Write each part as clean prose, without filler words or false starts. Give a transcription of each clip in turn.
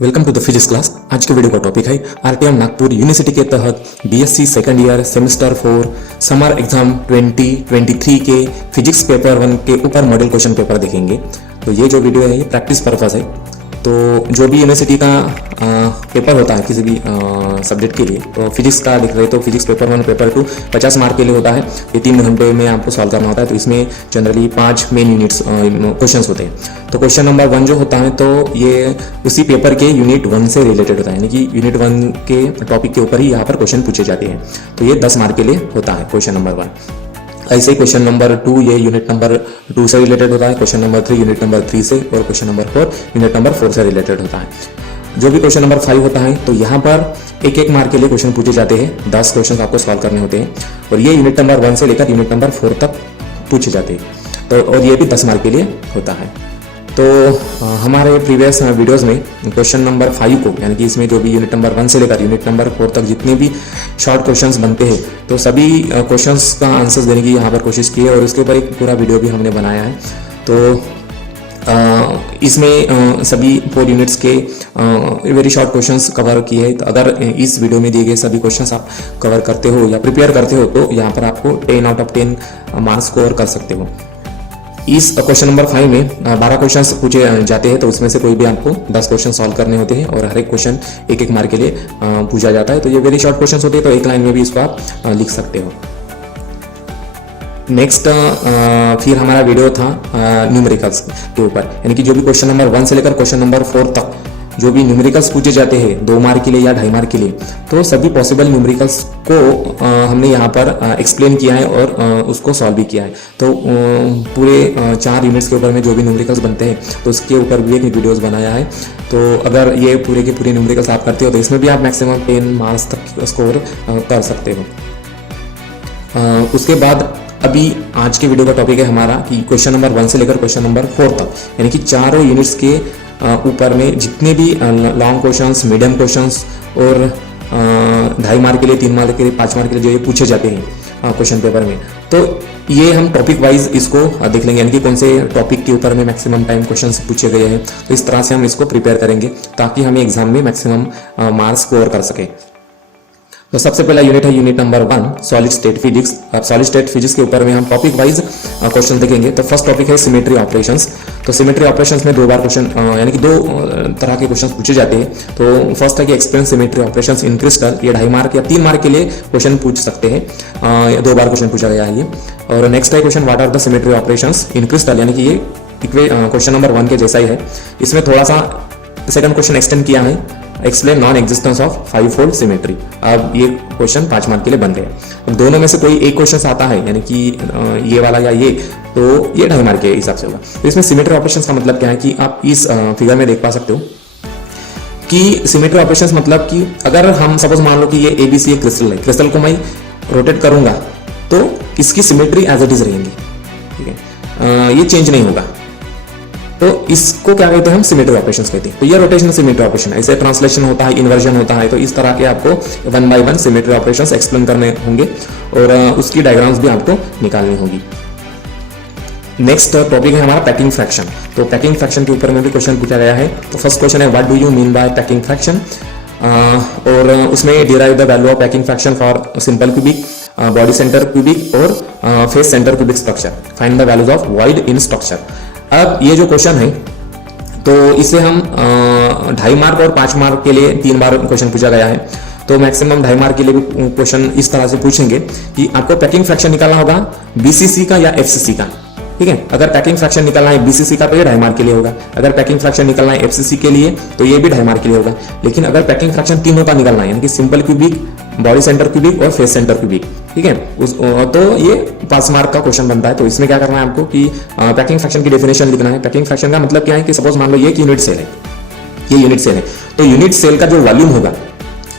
Welcome to the physics class. आज के video का टॉपिक है आरटीएम नागपुर यूनिवर्सिटी के तहत BSc second year semester 4 summer exam 2023 के फिजिक्स पेपर 1 के ऊपर मॉडल क्वेश्चन पेपर देखेंगे। तो ये जो वीडियो है ये प्रैक्टिस पर्पस है। तो जो भी यूनिवर्सिटी का पेपर होता है किसी भी सब्जेक्ट के लिए, तो फिजिक्स का लिख रहे तो फिजिक्स पेपर 1 पेपर 2 50 मार्क के लिए होता है। ये 3 घंटे में आपको सॉल्व करना होता है। तो इसमें जनरली 5 मेन यूनिट्स क्वेश्चंस होते हैं। तो क्वेश्चन नंबर 1 जो होता है तो ये उसी पेपर के यूनिट 1 से रिलेटेड होता है, यानी कि यूनिट 1 के टॉपिक के ऊपर ही यहाँ पर क्वेश्चन पूछे जाते हैं। तो ये 10 मार्क के लिए होता है क्वेश्चन नंबर 1। ऐसे ही क्वेश्चन नंबर 2 ये यूनिट नंबर 2 से रिलेटेड होता है, क्वेश्चन नंबर 3 यूनिट नंबर 3 से, और क्वेश्चन नंबर 4 यूनिट नंबर 4 से रिलेटेड होता है। जो भी क्वेश्चन नंबर 5 होता है तो यहाँ पर एक मार्क के लिए क्वेश्चन पूछे जाते हैं। 10 क्वेश्चन आपको सॉल्व करने होते हैं और ये यूनिट नंबर 1 से लेकर यूनिट नंबर 4 तक पूछे जाते हैं। तो और ये भी 10 मार्क के लिए होता है। तो हमारे प्रीवियस वीडियोस में क्वेश्चन नंबर 5 को, यानी कि इसमें जो भी यूनिट नंबर 1 से लेकर यूनिट नंबर 4 तक जितने भी शॉर्ट क्वेश्चंस बनते हैं तो सभी क्वेश्चंस का आंसर्स देने की यहाँ पर कोशिश की है और इसके ऊपर एक पूरा वीडियो भी हमने बनाया है। तो इसमें सभी 4 यूनिट्स के वेरी शॉर्ट क्वेश्चंस कवर किए हैं। तो अगर इस वीडियो में दिए गए सभी क्वेश्चंस आप कवर करते हो या प्रिपेयर करते हो तो यहाँ पर आपको 10 आउट ऑफ 10 मार्क्स स्कोर कर सकते हो। इस क्वेश्चन नंबर 5 में 12 क्वेश्चंस पूछे जाते हैं। तो उसमें से कोई भी आपको 10 क्वेश्चन सॉल्व करने होते हैं और हर एक क्वेश्चन एक मार्क के लिए पूछा जाता है। तो ये वेरी शॉर्ट क्वेश्चंस होते हैं, तो एक लाइन में भी इसको आप लिख सकते हो। नेक्स्ट फिर हमारा वीडियो था न्यूमेरिकल्स के ऊपर, यानी कि जो भी क्वेश्चन नंबर 1 से लेकर क्वेश्चन नंबर 4 तक जो भी न्यूमेरिकल्स पूछे जाते हैं 2 मार्क के लिए या 2.5 मार्क के लिए, तो सभी पॉसिबल न्यूमेरिकल्स को हमने यहाँ पर एक्सप्लेन किया है और उसको सॉल्व भी किया है। तो पूरे 4 यूनिट्स के ऊपर में जो भी न्यूमेरिकल्स बनते हैं तो उसके ऊपर भी एक वीडियोस बनाया है। तो अगर ये पूरे के पूरे न्यूमेरिकल्स आप करते हो तो इसमें भी आप मैक्सिमम 10 मार्क्स तक स्कोर कर सकते हो। उसके बाद अभी आज के वीडियो का टॉपिक है हमारा कि क्वेश्चन नंबर 1 से लेकर क्वेश्चन नंबर 4 तक, यानी कि चारों यूनिट्स के ऊपर में जितने भी लॉन्ग क्वेश्चंस, मीडियम क्वेश्चंस और 2.5 मार्क के लिए, 3 मार्क के लिए, 5 मार्क के लिए जो ये पूछे जाते हैं क्वेश्चन पेपर में, तो ये हम टॉपिक वाइज इसको देख लेंगे, यानी कि कौन से टॉपिक के ऊपर में मैक्सिमम टाइम क्वेश्चंस पूछे गए हैं। तो इस तरह से हम इसको प्रिपेयर करेंगे ताकि हमें एग्जाम में मैक्सिमम मार्क्स स्कोर कर सके। तो सबसे पहला यूनिट है unit number 1 solid state physics. अब सॉलिड स्टेट फिजिक्स के ऊपर में हम टॉपिक वाइज क्वेश्चन देखेंगे। तो फर्स्ट टॉपिक है सिमेट्री ऑपरेशंस। तो सिमेट्री ऑपरेशंस में 2 बार क्वेश्चन, यानी कि 2 तरह के क्वेश्चन पूछे जाते हैं। तो फर्स्ट है कि explain symmetry operations in crystal. ये 2.5 मार्क या 3 मार्क के लिए क्वेश्चन पूछ सकते हैं, 2 बार क्वेश्चन पूछा गया है ये। और नेक्स्ट है question what are the symmetry operations in crystal, यानी कि ये क्वेश्चन नंबर 1 के जैसा ही है। इसमें थोड़ा सा सेकंड क्वेश्चन एक्सटेंड किया है, explain non existence of fivefold symmetry. अब ये क्वेश्चन 5 मार्क के लिए बन गए। अब दोनों में से कोई एक क्वेश्चन आता है, यानी कि ये वाला या ये, तो ये 2.5 मार्क के हिसाब से होगा। तो इसमें सिमेट्री ऑपरेशंस का मतलब क्या है कि आप इस फिगर में देख पा सकते हो कि सिमेट्री ऑपरेशंस मतलब कि अगर हम सपोज मान लो कि ये ABC एक क्रिस्टल है, क्रिस्टल को मैं रोटेट करूंगा तो इसकी सिमेट्री एज इट इज रहेंगी, ठीक है, ये चेंज नहीं होगा। तो इसको क्या कहते हैं हम सिमेट्री ऑपरेशंस कहते हैं। तो ये रोटेशनल सिमेट्री ऑपरेशन, ऐसे ट्रांसलेशन होता है, इन्वर्जन होता है। तो इस तरह के आपको 1 बाय 1 सिमेट्री ऑपरेशंस एक्सप्लेन करने होंगे और उसकी डायग्राम्स भी आपको निकालनी होगी। नेक्स्ट टॉपिक है हमारा पैकिंग फ्रैक्शन। तो पैकिंग फ्रैक्शन के ऊपर में भी क्वेश्चन पूछा गया है। तो फर्स्ट क्वेश्चन है what do you mean by packing fraction, और उसमें derive the value of packing fraction for simple cubic, body centre cubic और face centre cubic structure. Find the values of void in structure. अब ये जो question है तो इसे हम 2.5 मार्क और 5 मार्क के लिए 3 बार क्वेश्चन पूछा गया है। तो मैक्सिमम 2.5 मार्क के लिए भी क्वेश्चन इस तरह से पूछेंगे कि आपको पैकिंग फ्रैक्शन निकालना होगा BCC का या FCC का, ठीक है। अगर पैकिंग फ्रैक्शन निकालना है BCC का तो ये 2.5 मार्क के लिए होगा। अगर पैकिंग फ्रैक्शन निकालना है FCC के लिए तो ये भी 2.5 मार्क के लिए होगा। लेकिन अगर पैकिंग फ्रैक्शन तीनों का निकालना है, यानी कि simple cubic, body centre cubic और फेस सेंटर क्यूबिक, ठीक है, तो ये 5 मार्क का क्वेश्चन बनता है। तो इसमें क्या करना है आपको कि पैकिंग फ्रैक्शन की डेफिनेशन लिखना है। पैकिंग फ्रैक्शन का मतलब क्या है कि सपोज मान लो ये एक यूनिट सेल है, ये यूनिट सेल है, तो यूनिट सेल का जो वॉल्यूम होगा,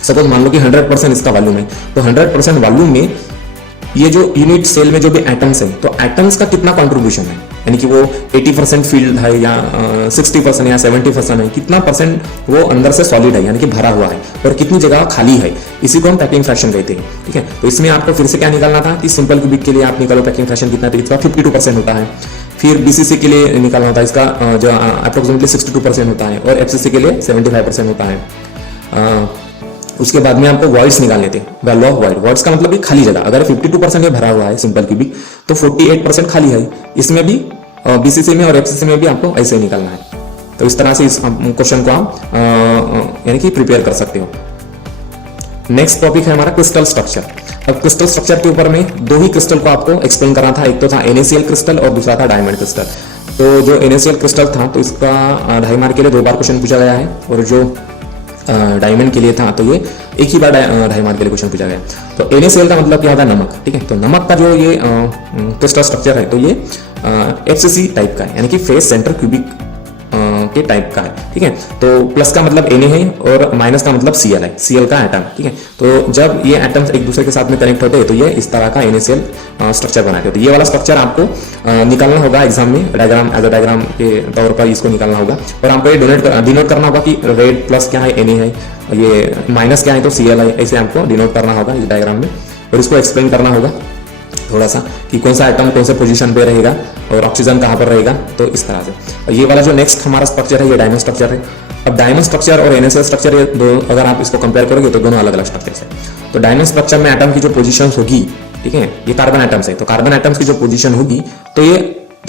सपोज मान लो कि 100% इसका वॉल्यूम है, तो 100% वॉल्यूम में ये जो यूनिट सेल में जो भी एटम्स है, तो एटम्स का कितना कंट्रीब्यूशन है, यानी कि वो 80% फील्ड है या 60% या 70% है, कितना परसेंट वो अंदर से सॉलिड है यानी कि भरा हुआ है और कितनी जगह खाली है, इसी को हम पैकिंग फ्रैक्शन कहते हैं, ठीक है। तो इसमें आपको फिर से क्या निकालना था कि सिंपल क्यूबिक के लिए आप निकालो पैकिंग फ्रैक्शन कितना, तो इसका 52% होता है। फिर बीसीसी के लिए निकालना होता है, इसका जो अप्रोक्सीमेटली 62% होता है, और एफसीसी के लिए 75% होता है। उसके बाद में आपको वॉइड्स निकालने थे, वैल्यू ऑफ वॉइड। वॉइड्स का मतलब कि खाली जगह, अगर 52% भरा हुआ है सिंपल क्यूबिक तो 48% खाली है। इसमें भी बीसीसी में और एफसीसी में भी आपको ऐसे ही निकालना है। तो इस तरह से इस क्वेश्चन को आप यानी कि प्रिपेयर कर सकते हो। नेक्स्ट टॉपिक है हमारा क्रिस्टल स्ट्रक्चर। अब क्रिस्टल स्ट्रक्चर के ऊपर में दो ही क्रिस्टल को आपको एक्सप्लेन करना था, एक तो था NaCl क्रिस्टल और दूसरा था डायमंड क्रिस्टल। तो जो NaCl क्रिस्टल था तो इसका 2.5 मार्क के लिए 2 बार क्वेश्चन पूछा गया है, और जो डायमंड के लिए था तो ये एक ही बार 2.5 मार्क के लिए क्वेश्चन पूछा गया। तो NaCl का मतलब क्या होता है, नमक, ठीक है। तो नमक का जो ये क्रिस्टल स्ट्रक्चर है तो ये FCC टाइप का है, यानी कि फेस सेंटर क्यूबिक के टाइप का है, ठीक है। तो प्लस का मतलब Na है और माइनस का मतलब Cl है, Cl का एटम, ठीक है। तो जब ये एटम्स एक दूसरे के साथ में कनेक्ट होते हैं तो ये इस तरह का NaCl स्ट्रक्चर बनाते हैं। तो ये वाला स्ट्रक्चर आपको निकालना होगा एग्जाम में, डायग्राम एज अ डायग्राम के तौर पर इसको निकालना होगा, और आपको ये डिनोट करना होगा कि रेड प्लस क्या है Na है, ये माइनस क्या है तो Cl है, ऐसे आपको डिनोट करना होगा इस डायग्राम में, और इसको एक्सप्लेन करना होगा थोड़ा सा कि कौन सा एटम कौन से पोजीशन पे रहेगा और ऑक्सीजन कहाँ पर रहेगा। तो इस तरह से, और ये वाला जो नेक्स्ट हमारा स्ट्रक्चर है ये डायमंड स्ट्रक्चर है। अब डायमंड स्ट्रक्चर और NaCl स्ट्रक्चर ये दो अगर आप इसको कंपेयर करोगे तो दोनों अलग अलग स्ट्रक्चर्स है। तो डायमंड स्ट्रक्चर में एटम की जो पोजीशन होगी, ठीक है, ये कार्बन एटम्स है, तो कार्बन एटम्स की जो पोजीशन होगी तो ये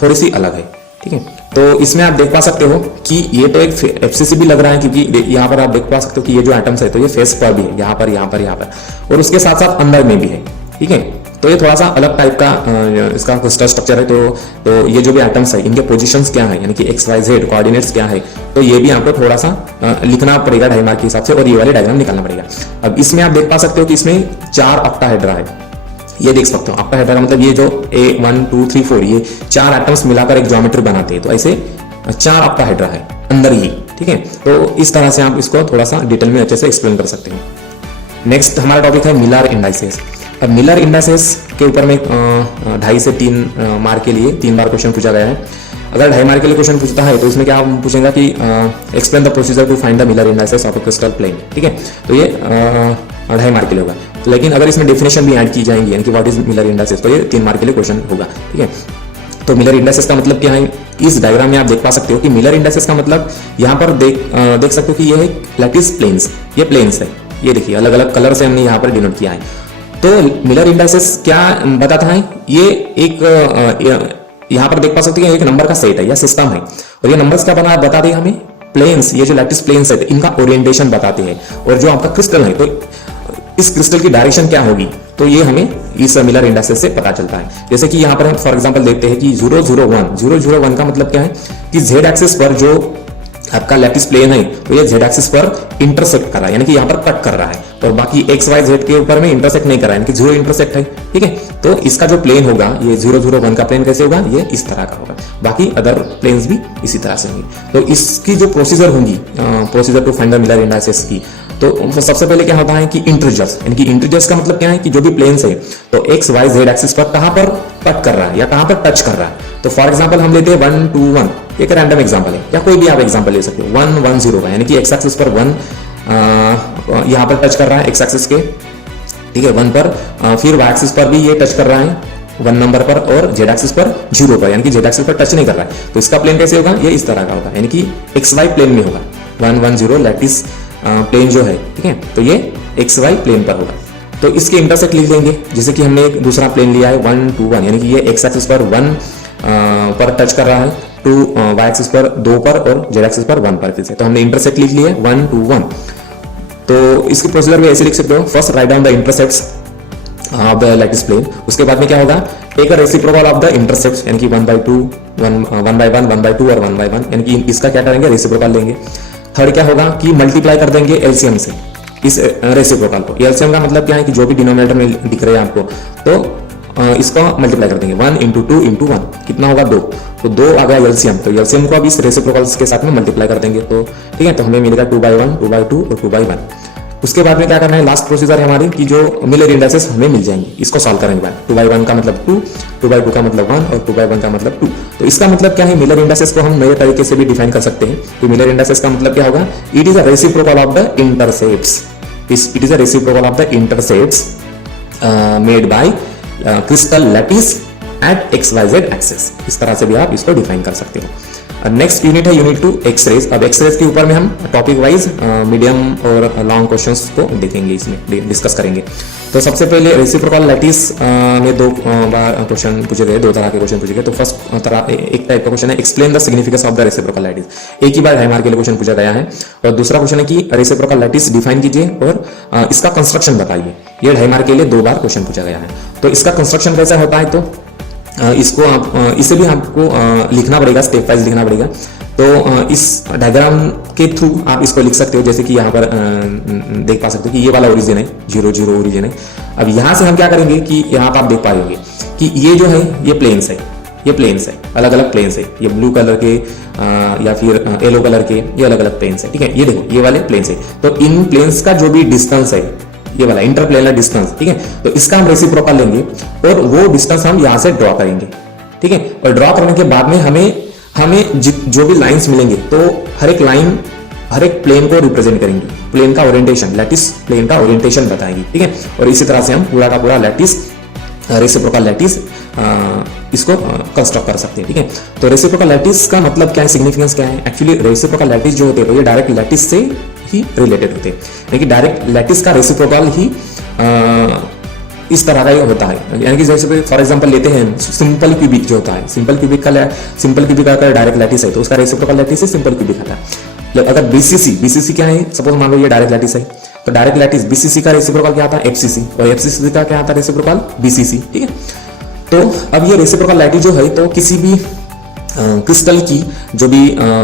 थोड़ी सी अलग है, ठीक है। तो इसमें आप देख पा सकते हो कि ये तो एक FCC भी लग रहा है, क्योंकि यहाँ पर आप देख पा सकते हो कि ये जो एटम्स है तो ये फेस पर भी है, यहाँ पर यहाँ पर यहाँ पर, और उसके साथ साथ अंदर में भी है, ठीक है। तो ये थोड़ा सा अलग टाइप का इसका क्रिस्टल स्ट्रक्चर है। तो ये जो भी एटम्स है इनके पोजीशंस क्या है, यानी कि XYZ कोऑर्डिनेट्स क्या है, तो ये भी आपको थोड़ा सा लिखना पड़ेगा 2.5 मार्क के हिसाब से, और ये वाले डायग्राम निकालना पड़ेगा। अब इसमें आप देख पा सकते हो कि इसमें 4 ऑक्टाहेड्रा है, ये देख सकते हो। ऑक्टाहेड्रा मतलब ये जो 1 2 3 4 ये 4 एटम्स मिलाकर एक ज्योमेट्री बनाते हैं, तो ऐसे 4 ऑक्टाहेड्रा है अंदर ही, ठीक है। तो इस तरह से आप इसको थोड़ा सा डिटेल में अच्छे से एक्सप्लेन कर सकते हो। नेक्स्ट हमारा टॉपिक है मिलर इंडाइसेस। अब मिलर इंडाइसेस के ऊपर में 2.5 से 3 मार्क के लिए 3 बार क्वेश्चन पूछा गया है। अगर 2.5 मार्क के लिए क्वेश्चन पूछता है तो इसमें क्या पूछेगा कि explain the procedure to find the Miller indices of a crystal plane, ठीक है। तो ये 2.5 मार्क के लिए होगा। लेकिन अगर इसमें डेफिनेशन भी ऐड की जाएंगी, यानी कि व्हाट इज मिलर इंडाइसेस, तो ये 3 मार्क के लिए क्वेश्चन होगा, ठीक है। तो मिलर इंडाइसेस का मतलब क्या है, इस डायग्राम में आप देख पा सकते हो कि मिलर इंडाइसेस का मतलब यहाँ पर देख सकते हो कि ये है लैटिस प्लेन्स, ये प्लेन्स है, ये देखिए अलग अलग कलर से हमने यहाँ पर डिनोट किया है। तो मिलर इंडाइसेस क्या बताता है, ये एक यहाँ पर देख पा सकते हैं एक नंबर का सेट है या सिस्टम है, और ये नंबर्स क्या बताते हैं हमें, प्लेन्स, ये जो लैटिस प्लेन्स है इनका ओरिएंटेशन बताते हैं, और जो आपका क्रिस्टल है तो इस क्रिस्टल की डायरेक्शन क्या होगी, तो ये हमें इस मिलर इंडाइसेस से पता चलता है। जैसे कि यहाँ पर हम फॉर एग्जांपल देखते हैं कि 001 का मतलब क्या है कि Z एक्सिस पर जो आपका लैटिस प्लेन है तो ये Z एक्सिस पर इंटरसेक्ट कर रहा है, यानी कि यहाँ पर कट कर रहा है, और बाकी XYZ के ऊपर में इंटरसेक्ट नहीं कर रहा है, यानी कि 0 इंटरसेक्ट है, ठीक है। तो इसका जो प्लेन होगा ये 001 का प्लेन कैसे होगा, ये इस तरह का होगा, बाकी अदर प्लेन्स भी इसी तरह से होंगे। तो इसकी जो प्रोसीजर होंगी, procedure to find the Miller indices की, तो सबसे पहले क्या होता है कि इंटरजर्स, यानी कि इंटरजर्स का मतलब क्या है कि जो भी प्लेन्स है तो XYZ एक्सिस पर कहां पर कट कर रहा है या कहां पर टच कर रहा है। तो फॉर एग्जांपल हम लेते हैं 1 2 1, एक रैंडम एग्जांपल है या कोई भी आप एग्जांपल ले सकते हो। 1 1 0 का, यानी कि X एक्सिस पर 1 यहां पर टच कर रहा है X एक्सिस के, ठीक है, 1 पर, फिर Y एक्सिस पर भी ये टच कर रहा है 1 नंबर पर, और Z एक्सिस पर 0 पर, यानी कि Z एक्सिस पर टच नहीं कर रहा है। तो इसका प्लेन कैसे होगा, ये इस तरह का होगा, यानी कि XY प्लेन में होगा। 1 1 0 लैटिस प्लेन जो है, ठीक है, तो ये XY प्लेन पर होगा। तो इसके इंटरसेक्ट लिख देंगे, जैसे कि हमने एक दूसरा प्लेन लिया है 1 2 1, यानी कि ये X एक्सिस पर 1 पर टच कर रहा है, 2 Y एक्सिस पर 2 पर, और Z एक्सिस पर 1 पर फिर से। तो हमने इंटरसेक्ट लिख लिए 1 2 1। तो इसकी प्रोसीजर भी ऐसे लिख सकते हो, first write down the intersects of the lattice plane, उसके बाद में क्या होगा, take a reciprocal of the intersects, यानी कि 1/2 1/1 1/2 और 1/1, यानी कि इसका क्या करेंगे, रेसिप्रोकल लेंगे। थर्ड क्या होगा कि मल्टीप्लाई कर देंगे एलसीएम से इस रेसिप्रोकल को। एलसीएम का मतलब क्या है कि जो भी डिनोमिनेटर में दिख रहे हैं आपको, तो इसको मल्टीप्लाई कर देंगे 1 × 2 × 1, कितना होगा 2, तो 2 आ गया एलसीएम। तो एलसीएम को अब इस रेसिप्रोकल्स के साथ में मल्टीप्लाई कर देंगे, तो ठीक है, तो हमें मिलेगा 2/1 2/2 और 2/1। उसके बाद में क्या करना है, लास्ट प्रोसीजर है हमारी कि जो मिलर इंडाइसेस हमें मिल जाएंगे, इसको सॉल्व करेंगे बाद। 2/1 का मतलब 2, 2/2 का मतलब 1 और 2/1 का मतलब 2। तो इसका मतलब क्या है, मिलर इंडाइसेस को हम नए तरीके से भी डिफाइन कर सकते हैं। तो मिलर इंडाइसेस का मतलब क्या होगा, it is a reciprocal of the intercepts, it is a reciprocal of the intercepts made by crystal lattice at XYZ axes. इस तरह से भी आप इसको डिफाइन कर सकते हो। नेक्स्ट यूनिट है यूनिट 2 एक्सरेज। अब एक्सरेज के ऊपर में हम टॉपिक वाइज मीडियम और लॉन्ग क्वेश्चंस को देखेंगे, इसमें डिस्कस करेंगे। तो सबसे पहले रेसिप्रोकल लैटिस में दो बार क्वेश्चन पूछे गए, दो तरह के क्वेश्चन पूछे गए। तो फर्स्ट तरह एक टाइप का क्वेश्चन है explain the significance of the reciprocal lattice. एक ही बार ढाई मार्क के लिए क्वेश्चन पूछा गया है। और दूसरा क्वेश्चन है कि रेसिप्रोकल लैटिस डिफाइन कीजिए और इसका कंस्ट्रक्शन बताइए। ये ढाई मार्क के लिए दो बार क्वेश्चन पूछा गया है। तो इसका कंस्ट्रक्शन कैसा होता है, तो इसको आप इसे भी आपको लिखना पड़ेगा, स्टेप वाइज लिखना पड़ेगा। तो इस डायग्राम के थ्रू आप इसको लिख सकते हो, जैसे कि यहाँ पर देख पा सकते हो कि ये वाला ओरिजिन है, 0 0 ओरिजिन है। अब यहाँ से हम क्या करेंगे कि यहाँ पर आप देख पाएंगे कि ये जो है ये प्लेन्स है, ये प्लेन्स है, अलग अलग प्लेन्स है। ये ब्लू कलर के या फिर येलो कलर के, ये अलग अलग प्लेन्स है। ठीक है, ये देखो ये वाले प्लेन्स है। तो इन प्लेन्स का जो भी डिस्टेंस है, ये वाला इंटरप्लेनर डिस्टेंस, ठीक है, तो इसका हम रेसिप्रोकल लेंगे और वो डिस्टेंस हम यहां से ड्रॉ करेंगे। ठीक है, और ड्रॉ करने के बाद में हमें जो भी लाइंस मिलेंगे, तो हर एक लाइन हर एक प्लेन को रिप्रेजेंट करेंगे, प्लेन का ओरिएंटेशन, लैटिस प्लेन का ओरिएंटेशन बताएंगे। ठीक है, और इसी तरह से हम पूरा का पूरा लैटिस रेसिप्रोकल लैटिस इसको कंस्ट्रक्ट कर सकते हैं। ठीक है, तो रेसिप्रोकल लैटिस का मतलब क्या है, सिग्निफिकेंस क्या है। एक्चुअली रेसिप्रोकल लैटिस जो होते हैं ये डायरेक्ट लैटिस से ही रिलेटेड होते हैं, यानी कि डायरेक्ट लैटिस का रेसिप्रोकल ही इस तरह का ही होता है। यानी कि जैसे फॉर एग्जांपल लेते हैं सिंपल क्यूबिक जो होता है, सिंपल क्यूबिक का अगर डायरेक्ट लैटिस है तो उसका रेसिप्रोकल लैटिस ही सिंपल क्यूबिक आता है। अगर बीसीसी क्या है, सपोज मान लो ये डायरेक्ट लैटिस है, तो डायरेक्ट लैटिस बीसीसी का रेसिप्रोकल क्या आता है, एफसीसी, और एफसीसी का क्या आता है रेसिप्रोकल, बीसीसी। ठीक है, तो अब ये रेसिप्रोकल लैटिस जो है तो किसी भी क्रिस्टल की जो भी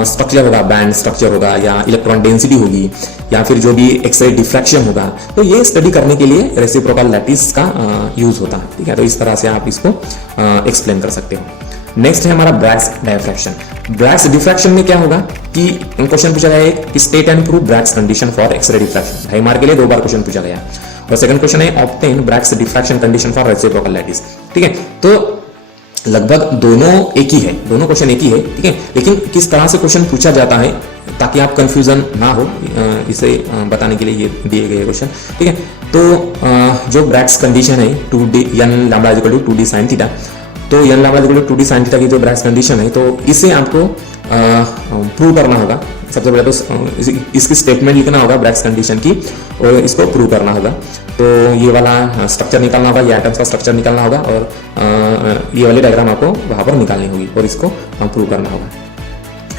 स्ट्रक्चर होगा, बैंड स्ट्रक्चर होगा या इलेक्ट्रॉन डेंसिटी होगी या फिर जो भी एक्सरे डिफ्रैक्शन होगा, तो ये स्टडी करने के लिए रेसिप्रोकल लैटिस का यूज होता है। ठीक है, तो इस तरह से आप इसको एक्सप्लेन कर सकते हो। नेक्स्ट है हमारा ब्रैग्स डिफ्रैक्शन। ब्रैग्स डिफ्रैक्शन में क्या होगा कि क्वेश्चन पूछा गया है कि state and prove Bragg's condition for x-ray diffraction. ढाई मार्क के लिए दो बार क्वेश्चन पूछा गया। और सेकंड क्वेश्चन है obtain Bragg's diffraction condition for reciprocal lattice. ठीक है, तो लगभग दोनों एक ही है, दोनों क्वेश्चन एक ही है। ठीक है, लेकिन किस तरह से क्वेश्चन पूछा जाता है ताकि आप कंफ्यूजन ना हो, इसे बताने के लिए ये दिए गए क्वेश्चन। ठीक है, तो जो ब्रैग्स कंडीशन है 2d n lambda equal to 2d sin theta, तो n lambda equal to 2d sin theta की जो ब्रैग्स कंडीशन है तो इसे आपको प्रूव करना होगा। सबसे पहले तो इसकी स्टेटमेंट लिखना होगा ब्रैग्स कंडीशन की और इसको प्रूव करना होगा। तो ये वाला स्ट्रक्चर निकालना होगा, ये एटम्स का स्ट्रक्चर निकालना होगा और ये वाली डायग्राम आपको वहां पर निकालनी होगी और इसको प्रूव करना होगा।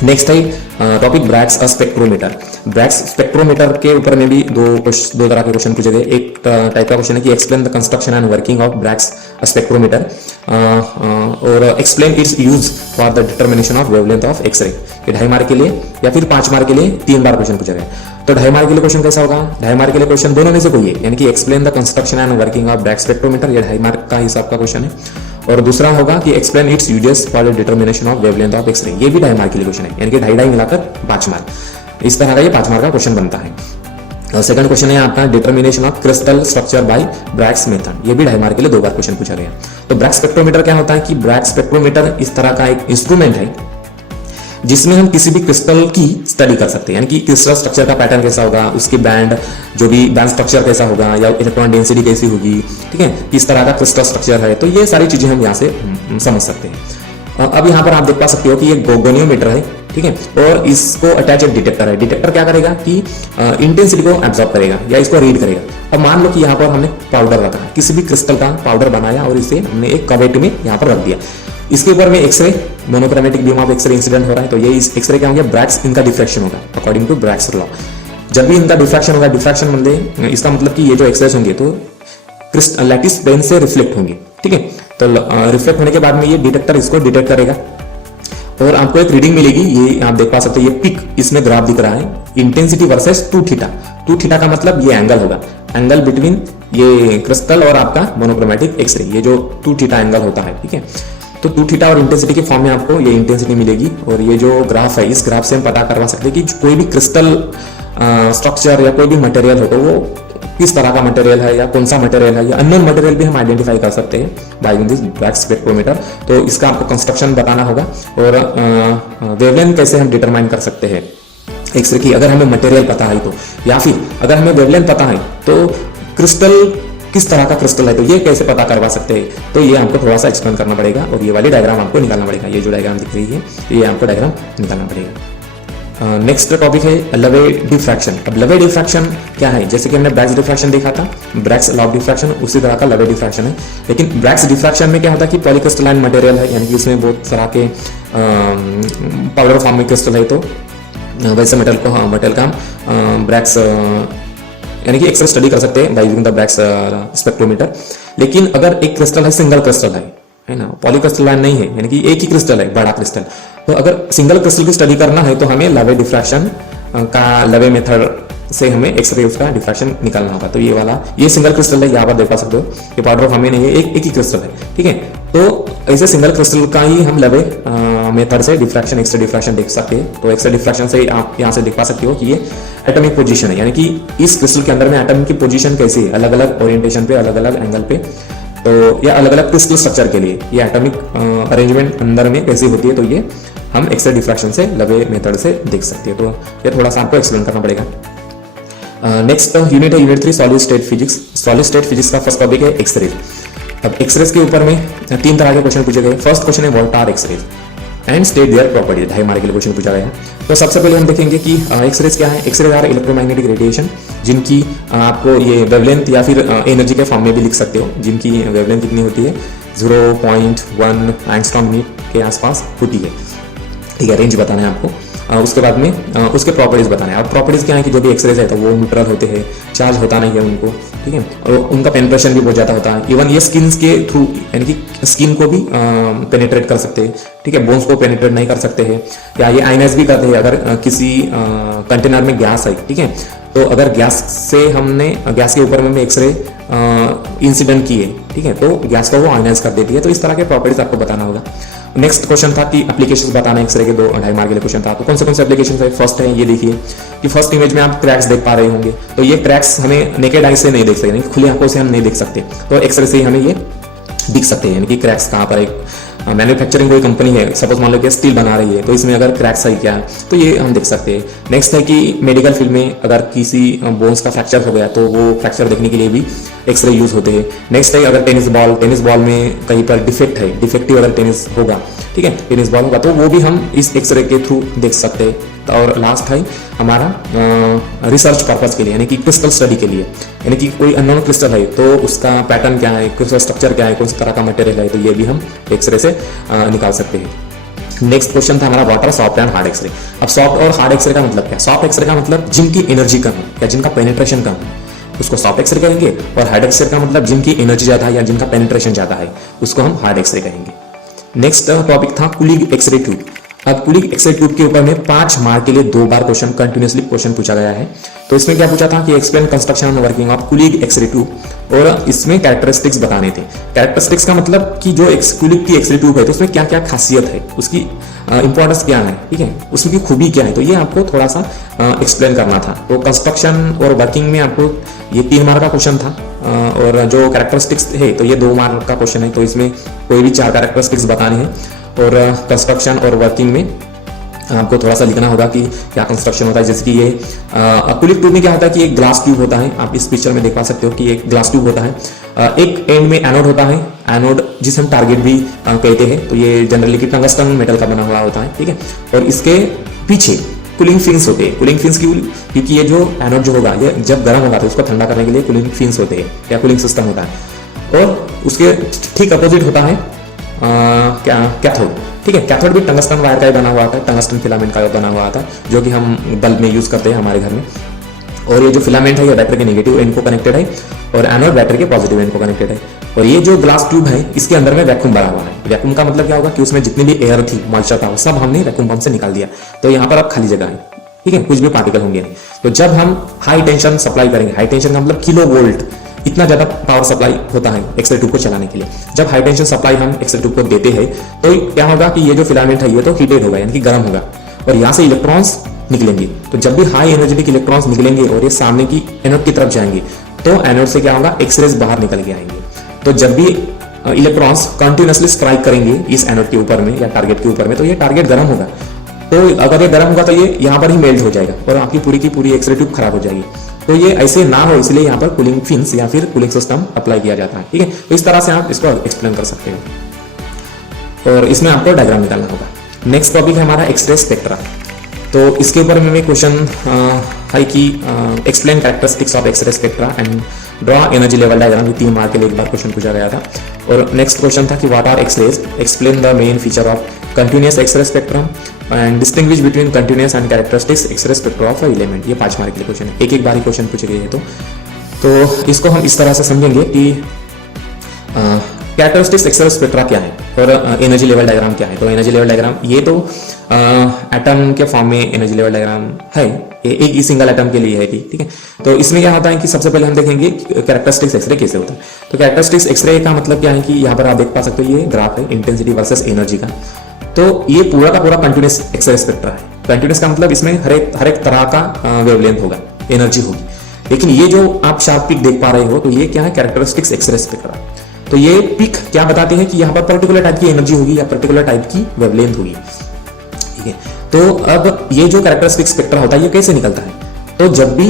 नेक्स्ट है topic Bragg's spectrometer. Bragg's spectrometer के ऊपर में भी दो तरह के क्वेश्चन पूछे गए। एक टाइप का क्वेश्चन है कि explain the construction and working of Bragg's spectrometer और explain its use for the determination of wavelength of x ray. ये ढाई मार्क के लिए या फिर 5 मार्क के लिए 3 बार क्वेश्चन पूछा गया। तो ढाई मार्क के लिए क्वेश्चन कैसा होगा, ढाई मार्क के लिए क्वेश्चन दोनों में से कोई है, यानी कि explain the construction and working of Bragg's spectrometer, ये ढाई मार्क का हिसाब का क्वेश्चन है। और दूसरा होगा कि explain its uses for the determination of wavelength of x ray, ये भी ढाई मार्क के लिए क्वेश्चन है, यानी कि ढाई मिलाकर 5 मार्क। इस तरह का ये 5 मार्क का क्वेश्चन बनता है। और सेकंड क्वेश्चन है आपका determination of crystal structure bye Bragg's method, ये भी ढाई मार्क के लिए 2 बार क्वेश्चन पूछा गया। तो ब्रैग्स स्पेक्ट्रोमीटर क्या होता है कि ब्रैग्स स्पेक्ट्रोमीटर इस तरह का एक इंस्ट्रूमेंट है जिसमें हम किसी भी क्रिस्टल की स्टडी कर सकते हैं, यानी कि क्रिस्टल स्ट्रक्चर का पैटर्न कैसा होगा, उसके बैंड जो भी बैंड स्ट्रक्चर कैसा होगा या इलेक्ट्रॉन डेंसिटी कैसी होगी, ठीक है, किस तरह का क्रिस्टल स्ट्रक्चर है, तो ये सारी चीजें हम यहाँ से समझ सकते हैं। अब यहाँ पर आप देख पा सकते हो कि ये गोगोनियोमीटर है, ठीक है, और इसको अटैच एक डिटेक्टर है। डिटेक्टर क्या करेगा कि इंटेंसिटी को एब्जॉर्ब करेगा या इसको रीड करेगा। अब मान लो कि यहाँ पर हमने पाउडर रखा, किसी भी क्रिस्टल का पाउडर बनाया और इसे हमने एक कवेट में यहाँ पर रख दिया। इसके ऊपर में x-ray monochromatic beam of x-ray incident हो रहा है, तो ये इस एक्सरे क्या होंगे, ब्रैग्स, इनका डिफ्रैक्शन होगा अकॉर्डिंग टू ब्रैग्स लॉ। जब भी इनका डिफ्रैक्शन होगा, डिफ्रैक्शन मतलब इसका मतलब कि ये जो एक्सरेस होंगे तो लैटिस प्लेन से रिफ्लेक्ट होंगे, ठीक है। तो रिफ्लेक्ट होने के बाद में ये डिटेक्टर इसको डिटेक्ट करेगा और आपको एक रीडिंग मिलेगी। ये आप देख पा सकते हो, ये पिक इसमें ग्राफ दिख रहा है, इंटेंसिटी वर्सेस 2 थीटा। 2 थीटा का मतलब ये एंगल होगा, एंगल बिटवीन ये क्रिस्टल और आपका मोनोक्रोमेटिक एक्सरे, ये जो 2 थीटा एंगल होता है, ठीक है। तो 2 थीटा और इंटेंसिटी के फॉर्म में आपको ये इंटेंसिटी मिलेगी और ये जो ग्राफ है, इस ग्राफ से हम पता करवा सकते हैं कि कोई भी क्रिस्टल स्ट्रक्चर या कोई भी मटेरियल हो तो वो किस तरह का मटेरियल है या कौन सा मटेरियल है या अननोन मटेरियल भी हम आइडेंटिफाई कर सकते हैं by using this Bragg's spectrometer. तो इसका आपको कंस्ट्रक्शन बताना होगा और वेवलेंथ कैसे हम डिटरमाइन कर सकते हैं एक्सरे की, अगर हमें मटेरियल पता है तो, या फिर अगर हमें वेवलेंथ पता है तो क्रिस्टल किस तरह का क्रिस्टल है, तो ये कैसे पता करवा सकते हैं, तो ये हमको थोड़ा सा एक्सप्लेन करना पड़ेगा और ये वाली डायग्राम आपको निकालना पड़ेगा। ये जो डायग्राम दिख रही है ये आपको डायग्राम निकालना पड़ेगा। नेक्स्ट टॉपिक है लवे डिफ्रैक्शन। अब लवे डिफ्रैक्शन क्या है, जैसे कि हमने ब्रैग्स डिफ्रैक्शन देखा था, ब्रैग्स लॉ ऑफ डिफ्रैक्शन, उसी तरह का लवे डिफ्रैक्शन है। लेकिन ब्रैग्स डिफ्रैक्शन में क्या होता है कि पॉलीक्रिस्टलाइन मटेरियल है, यानी कि उसमें बहुत तरह के पाउडर फॉर्म में क्रिस्टल है, तो वैसे मेटल का हम ब्रैग्स यानी कि एक्सरे स्टडी कर सकते हैं by using the Bragg's spectrometer. लेकिन अगर एक क्रिस्टल है, सिंगल क्रिस्टल है ना, पॉलीक्रिस्टलाइन नहीं है, यानी कि एक ही क्रिस्टल है, बड़ा क्रिस्टल, तो अगर सिंगल क्रिस्टल की स्टडी करना है तो हमें लवे डिफ्रैक्शन का लवे मेथड से हमें एक्सरे उसका डिफ्रैक्शन निकालना होगा। तो ये सिंगल क्रिस्टल है, यहाँ पर देख सकते हो, ये पाउडर ऑफ हमें नहीं है, एक ही क्रिस्टल है, ठीक है। तो ऐसे सिंगल क्रिस्टल का ही हम लवे मेथड से डिफ्रैक्शन, एक्सरे डिफ्रैक्शन देख सकते हैं। तो एक्सरे डिफ्रैक्शन से आप यहाँ से दिख पा सकते हो कि ये एटॉमिक पोजीशन है, यानी कि इस क्रिस्टल के अंदर में एटम की पोजीशन कैसी है, अलग अलग ओरिएंटेशन पे, अलग अलग एंगल पे, तो ये अलग अलग क्रिस्टल स्ट्रक्चर के लिए ये एटॉमिक अरेंजमेंट अंदर में कैसी होती है, तो ये हम एक्सरे डिफ्रैक्शन से लवे मेथड से देख सकते हैं। तो ये थोड़ा सा आपको एक्सप्लेन करना पड़ेगा। नेक्स्ट यूनिट है unit 3 solid state physics. Solid state physics का फर्स्ट टॉपिक है एक्सरे। अब एक्सरेज के ऊपर में 3 तरह के क्वेश्चन पूछे गए। फर्स्ट क्वेश्चन है what are x-rays and state their properties, 2.5 mark के लिए क्वेश्चन पूछा गया है। तो सबसे पहले हम देखेंगे कि एक्सरेज क्या है। एक्सरेज आर इलेक्ट्रोमैग्नेटिक रेडिएशन, जिनकी आपको ये वेवलेंथ या फिर एनर्जी के फॉर्म में भी लिख सकते हो, जिनकी वेवलेंथ कितनी होती है 0.1 एंगस्ट्रॉम मीटर के आसपास होती है, ठीक है, रेंज बताना है आपको। उसके बाद में उसके प्रॉपर्टीज बताना है। अब प्रॉपर्टीज क्या है कि जो भी एक्सरेज है तो वो न्यूट्रल होते हैं, चार्ज होता नहीं है उनको, ठीक है, और उनका पेनिट्रेशन भी बहुत ज़्यादा होता है। इवन ये स्किन के थ्रू, यानी कि स्किन को भी पेनिट्रेट कर सकते हैं, ठीक है, बोन्स को पेनिट्रेट नहीं कर सकते हैं, या ये आयनाइज भी करते हैं। अगर किसी कंटेनर में गैस है, ठीक है, तो अगर गैस के ऊपर में एक्सरे इंसिडेंट किए, ठीक है, तो गैस को वो आयनाइज कर देती है। तो इस तरह के प्रॉपर्टीज आपको बताना होगा। नेक्स्ट क्वेश्चन था कि एप्लीकेशंस बताना है एक्सरे के, 2.5 मार्क के लिए क्वेश्चन था। तो कौन से एप्लीकेशन है। फर्स्ट है, ये देखिए कि फर्स्ट इमेज में आप क्रैक्स देख पा रहे होंगे, तो ये क्रैक्स हमें नेकेड आई से नहीं देख सकते, खुली आंखों से हम नहीं देख सकते, तो एक्सरे से ही हमें ये दिख सकते हैं, यानी कि क्रैक्स कहाँ पर। एक मैन्युफैक्चरिंग कोई कंपनी है, सपोज मान लो कि स्टील बना रही है, तो इसमें अगर क्रैक्स है क्या, तो ये हम देख सकते हैं। नेक्स्ट है कि मेडिकल फील्ड में अगर किसी बोन्स का फ्रैक्चर हो गया तो वो फ्रैक्चर देखने के लिए भी एक्सरे यूज होते हैं। नेक्स्ट है अगर टेनिस बॉल में कहीं पर डिफेक्ट है, डिफेक्टिव अगर टेनिस होगा, ठीक है, टेनिस बॉल होगा, तो वो भी हम इस एक्सरे के थ्रू देख सकते हैं। और लास्ट है हमारा रिसर्च पर्पज के लिए, यानी कि क्रिस्टल स्टडी के लिए, यानी कि कोई अननोन क्रिस्टल है तो उसका पैटर्न क्या है, क्रिस्टल स्ट्रक्चर क्या है, कौन सी तरह का मटेरियल है, तो ये भी हम एक्सरे से निकाल सकते हैं। नेक्स्ट क्वेश्चन था हमारा what are soft and hard x-ray. अब सॉफ्ट और हार्ड एक्सरे का मतलब क्या। सॉफ्ट एक्सरे का मतलब जिनकी एनर्जी कम है या जिनका पेनिट्रेशन कम है, उसको सॉफ्ट एक्सरे कहेंगे। और हार्ड एक्सरे का मतलब जिनकी एनर्जी ज्यादा है या जिनका पेनिट्रेशन ज्यादा है, उसको हम हार्ड एक्सरे कहेंगे। नेक्स्ट टॉपिक था कुलिग एक्सरे ट्यूब। अब कुलिग एक्सरे ट्यूब के ऊपर में 5 मार्क के लिए 2 बार क्वेश्चन कंटिन्यूसली क्वेश्चन पूछा गया है। तो इसमें क्या पूछा था कि explain construction and working of Coolidge X-ray tube, और इसमें कैरेक्टरिस्टिक्स बताने थे। कैरेक्टरिस्टिक्स का मतलब कि जो कुलिग की एक्सरे ट्यूब है तो उसमें क्या क्या खासियत है, उसकी इंपॉर्टेंस क्या है, ठीक है, उसकी खूबी क्या है, तो ये आपको थोड़ा सा एक्सप्लेन करना था। तो कंस्ट्रक्शन और वर्किंग में आपको ये 3 मार्क का क्वेश्चन था, और जो कैरेक्टरिस्टिक्स है तो ये 2 मार्क का क्वेश्चन है। तो इसमें कोई भी 4 कैरेक्टरिस्टिक्स बताने हैं, और कंस्ट्रक्शन और वर्किंग में आपको थोड़ा सा लिखना होगा कि क्या कंस्ट्रक्शन होता है। जैसे कि ये कुलिग ट्यूब में क्या होता है कि एक ग्लास ट्यूब होता है, आप इस पिक्चर में देख पा सकते हो कि एक ग्लास ट्यूब होता है, एक एंड में एनोड होता है, एनोड जिसे हम टारगेट भी कहते हैं, तो ये जनरली की टंगस्टन मेटल का बना हुआ होता है, ठीक है, और इसके पीछे कूलिंग फिन्स होते हैं। कूलिंग फिन्स क्योंकि ये जो एनोड जो होगा ये जब गर्म होगा तो उसको ठंडा करने के लिए कूलिंग फिन्स होते हैं या कूलिंग सिस्टम होता है, और उसके ठीक अपोजिट होता है कैथोड, ठीक है। कैथोड भी टंगस्टन वायर का ही बना हुआ आता है, टंगस्टन फिलामेंट का बना हुआ आता है, जो कि हम बल्ब में यूज करते हैं हमारे घर में। और ये जो फिलामेंट है ये बैटरी के नेगेटिव एंड को कनेक्टेड है, और एनोड बैटरी के पॉजिटिव एंड को कनेक्टेड है। और ये जो ग्लास ट्यूब है इसके अंदर में वैक्यूम भरा हुआ है। वैक्यूम का मतलब क्या होगा कि उसमें जितनी भी एयर थी, मॉइस्चर था, वो सब हमने वैक्यूम पंप से निकाल दिया, तो यहाँ पर अब खाली जगह है, ठीक है, कुछ भी पार्टिकल होंगे नहीं। तो जब हम हाई टेंशन सप्लाई करेंगे, हाई टेंशन का मतलब किलो वोल्ट, इतना ज्यादा पावर सप्लाई होता है एक्सरे ट्यूब को चलाने के लिए। जब हाई टेंशन सप्लाई हम एक्सरे ट्यूब को देते हैं तो क्या होगा कि ये जो फिलामेंट है ये तो हीटेड होगा, यानी कि गर्म होगा, और यहाँ से इलेक्ट्रॉन्स निकलेंगे। तो जब भी हाई एनर्जेटिक इलेक्ट्रॉन्स निकलेंगे और ये सामने की एनोड की तरफ जाएंगे, तो एनोड से क्या होगा, एक्सरेज बाहर निकल के आएंगे। तो जब भी इलेक्ट्रॉन्स कंटिन्यूअसली स्ट्राइक करेंगे इस एनोड के ऊपर में या टारगेट के ऊपर में, तो ये टारगेट गर्म होगा। तो अगर ये गर्म होगा तो ये यहाँ पर ही मेल्ट हो जाएगा और आपकी पूरी की पूरी एक्सरे ट्यूब खराब हो जाएगी। तो ये ऐसे ना हो इसलिए यहाँ पर कूलिंग फिन्स या फिर कूलिंग सिस्टम अप्लाई किया जाता है। ठीक है, तो इस तरह से आप इसको एक्सप्लेन कर सकते हो और इसमें आपको डायग्राम निकालना होगा। नेक्स्ट टॉपिक है हमारा एक्सरे स्पेक्ट्रा। तो इसके ऊपर में क्वेश्चन है कि explain characteristics of x-ray spectra and draw energy level diagram. ये 3 मार्क के लिए एक बार क्वेश्चन पूछा गया था। और नेक्स्ट क्वेश्चन था कि what are x-rays, explain the main feature of continuous x-ray spectrum and distinguish between continuous and characteristics x-ray spectra of element. ये 5 मार्क के लिए क्वेश्चन है, एक बार ही क्वेश्चन पूछे गए हैं। तो इसको हम इस तरह से समझेंगे कि कैरेक्टरिस्टिक्स एक्सरे स्पेक्ट्रा क्या है और एनर्जी लेवल डायग्राम क्या है। तो एनर्जी लेवल डायग्राम ये तो एटम के फॉर्म में एनर्जी लेवल डायग्राम है, एक ही सिंगल एटम के लिए है। ठीक है, तो इसमें क्या होता है कि सबसे पहले हम देखेंगे कैरेक्टरिस्टिक्स एक्सरे कैसे होता है। तो कैरेक्टरिस्टिक्स एक्सरे का मतलब क्या है कि यहाँ पर आप देख पा सकते हो, ये ग्राफ है इंटेंसिटी वर्सेस एनर्जी का। तो ये पूरा का पूरा कंटिन्यूअस एक्सरे स्पेक्ट्रा है। कंटिन्यूअस का मतलब इसमें हर एक तरह का वेवलेंथ होगा, एनर्जी होगी। लेकिन ये जो आप शार्प पिक देख पा रहे हो, तो ये क्या है, कैरेक्टरिस्टिक्स एक्सरे स्पेक्ट्रा। तो ये पिक क्या बताते हैं कि यहाँ पर पर्टिकुलर टाइप की एनर्जी होगी या पर्टिकुलर टाइप की वेवलेंथ होगी। ठीक है, तो अब ये जो कैरेक्टरिस्टिक स्पेक्ट्रा होता है ये कैसे निकलता है। तो जब भी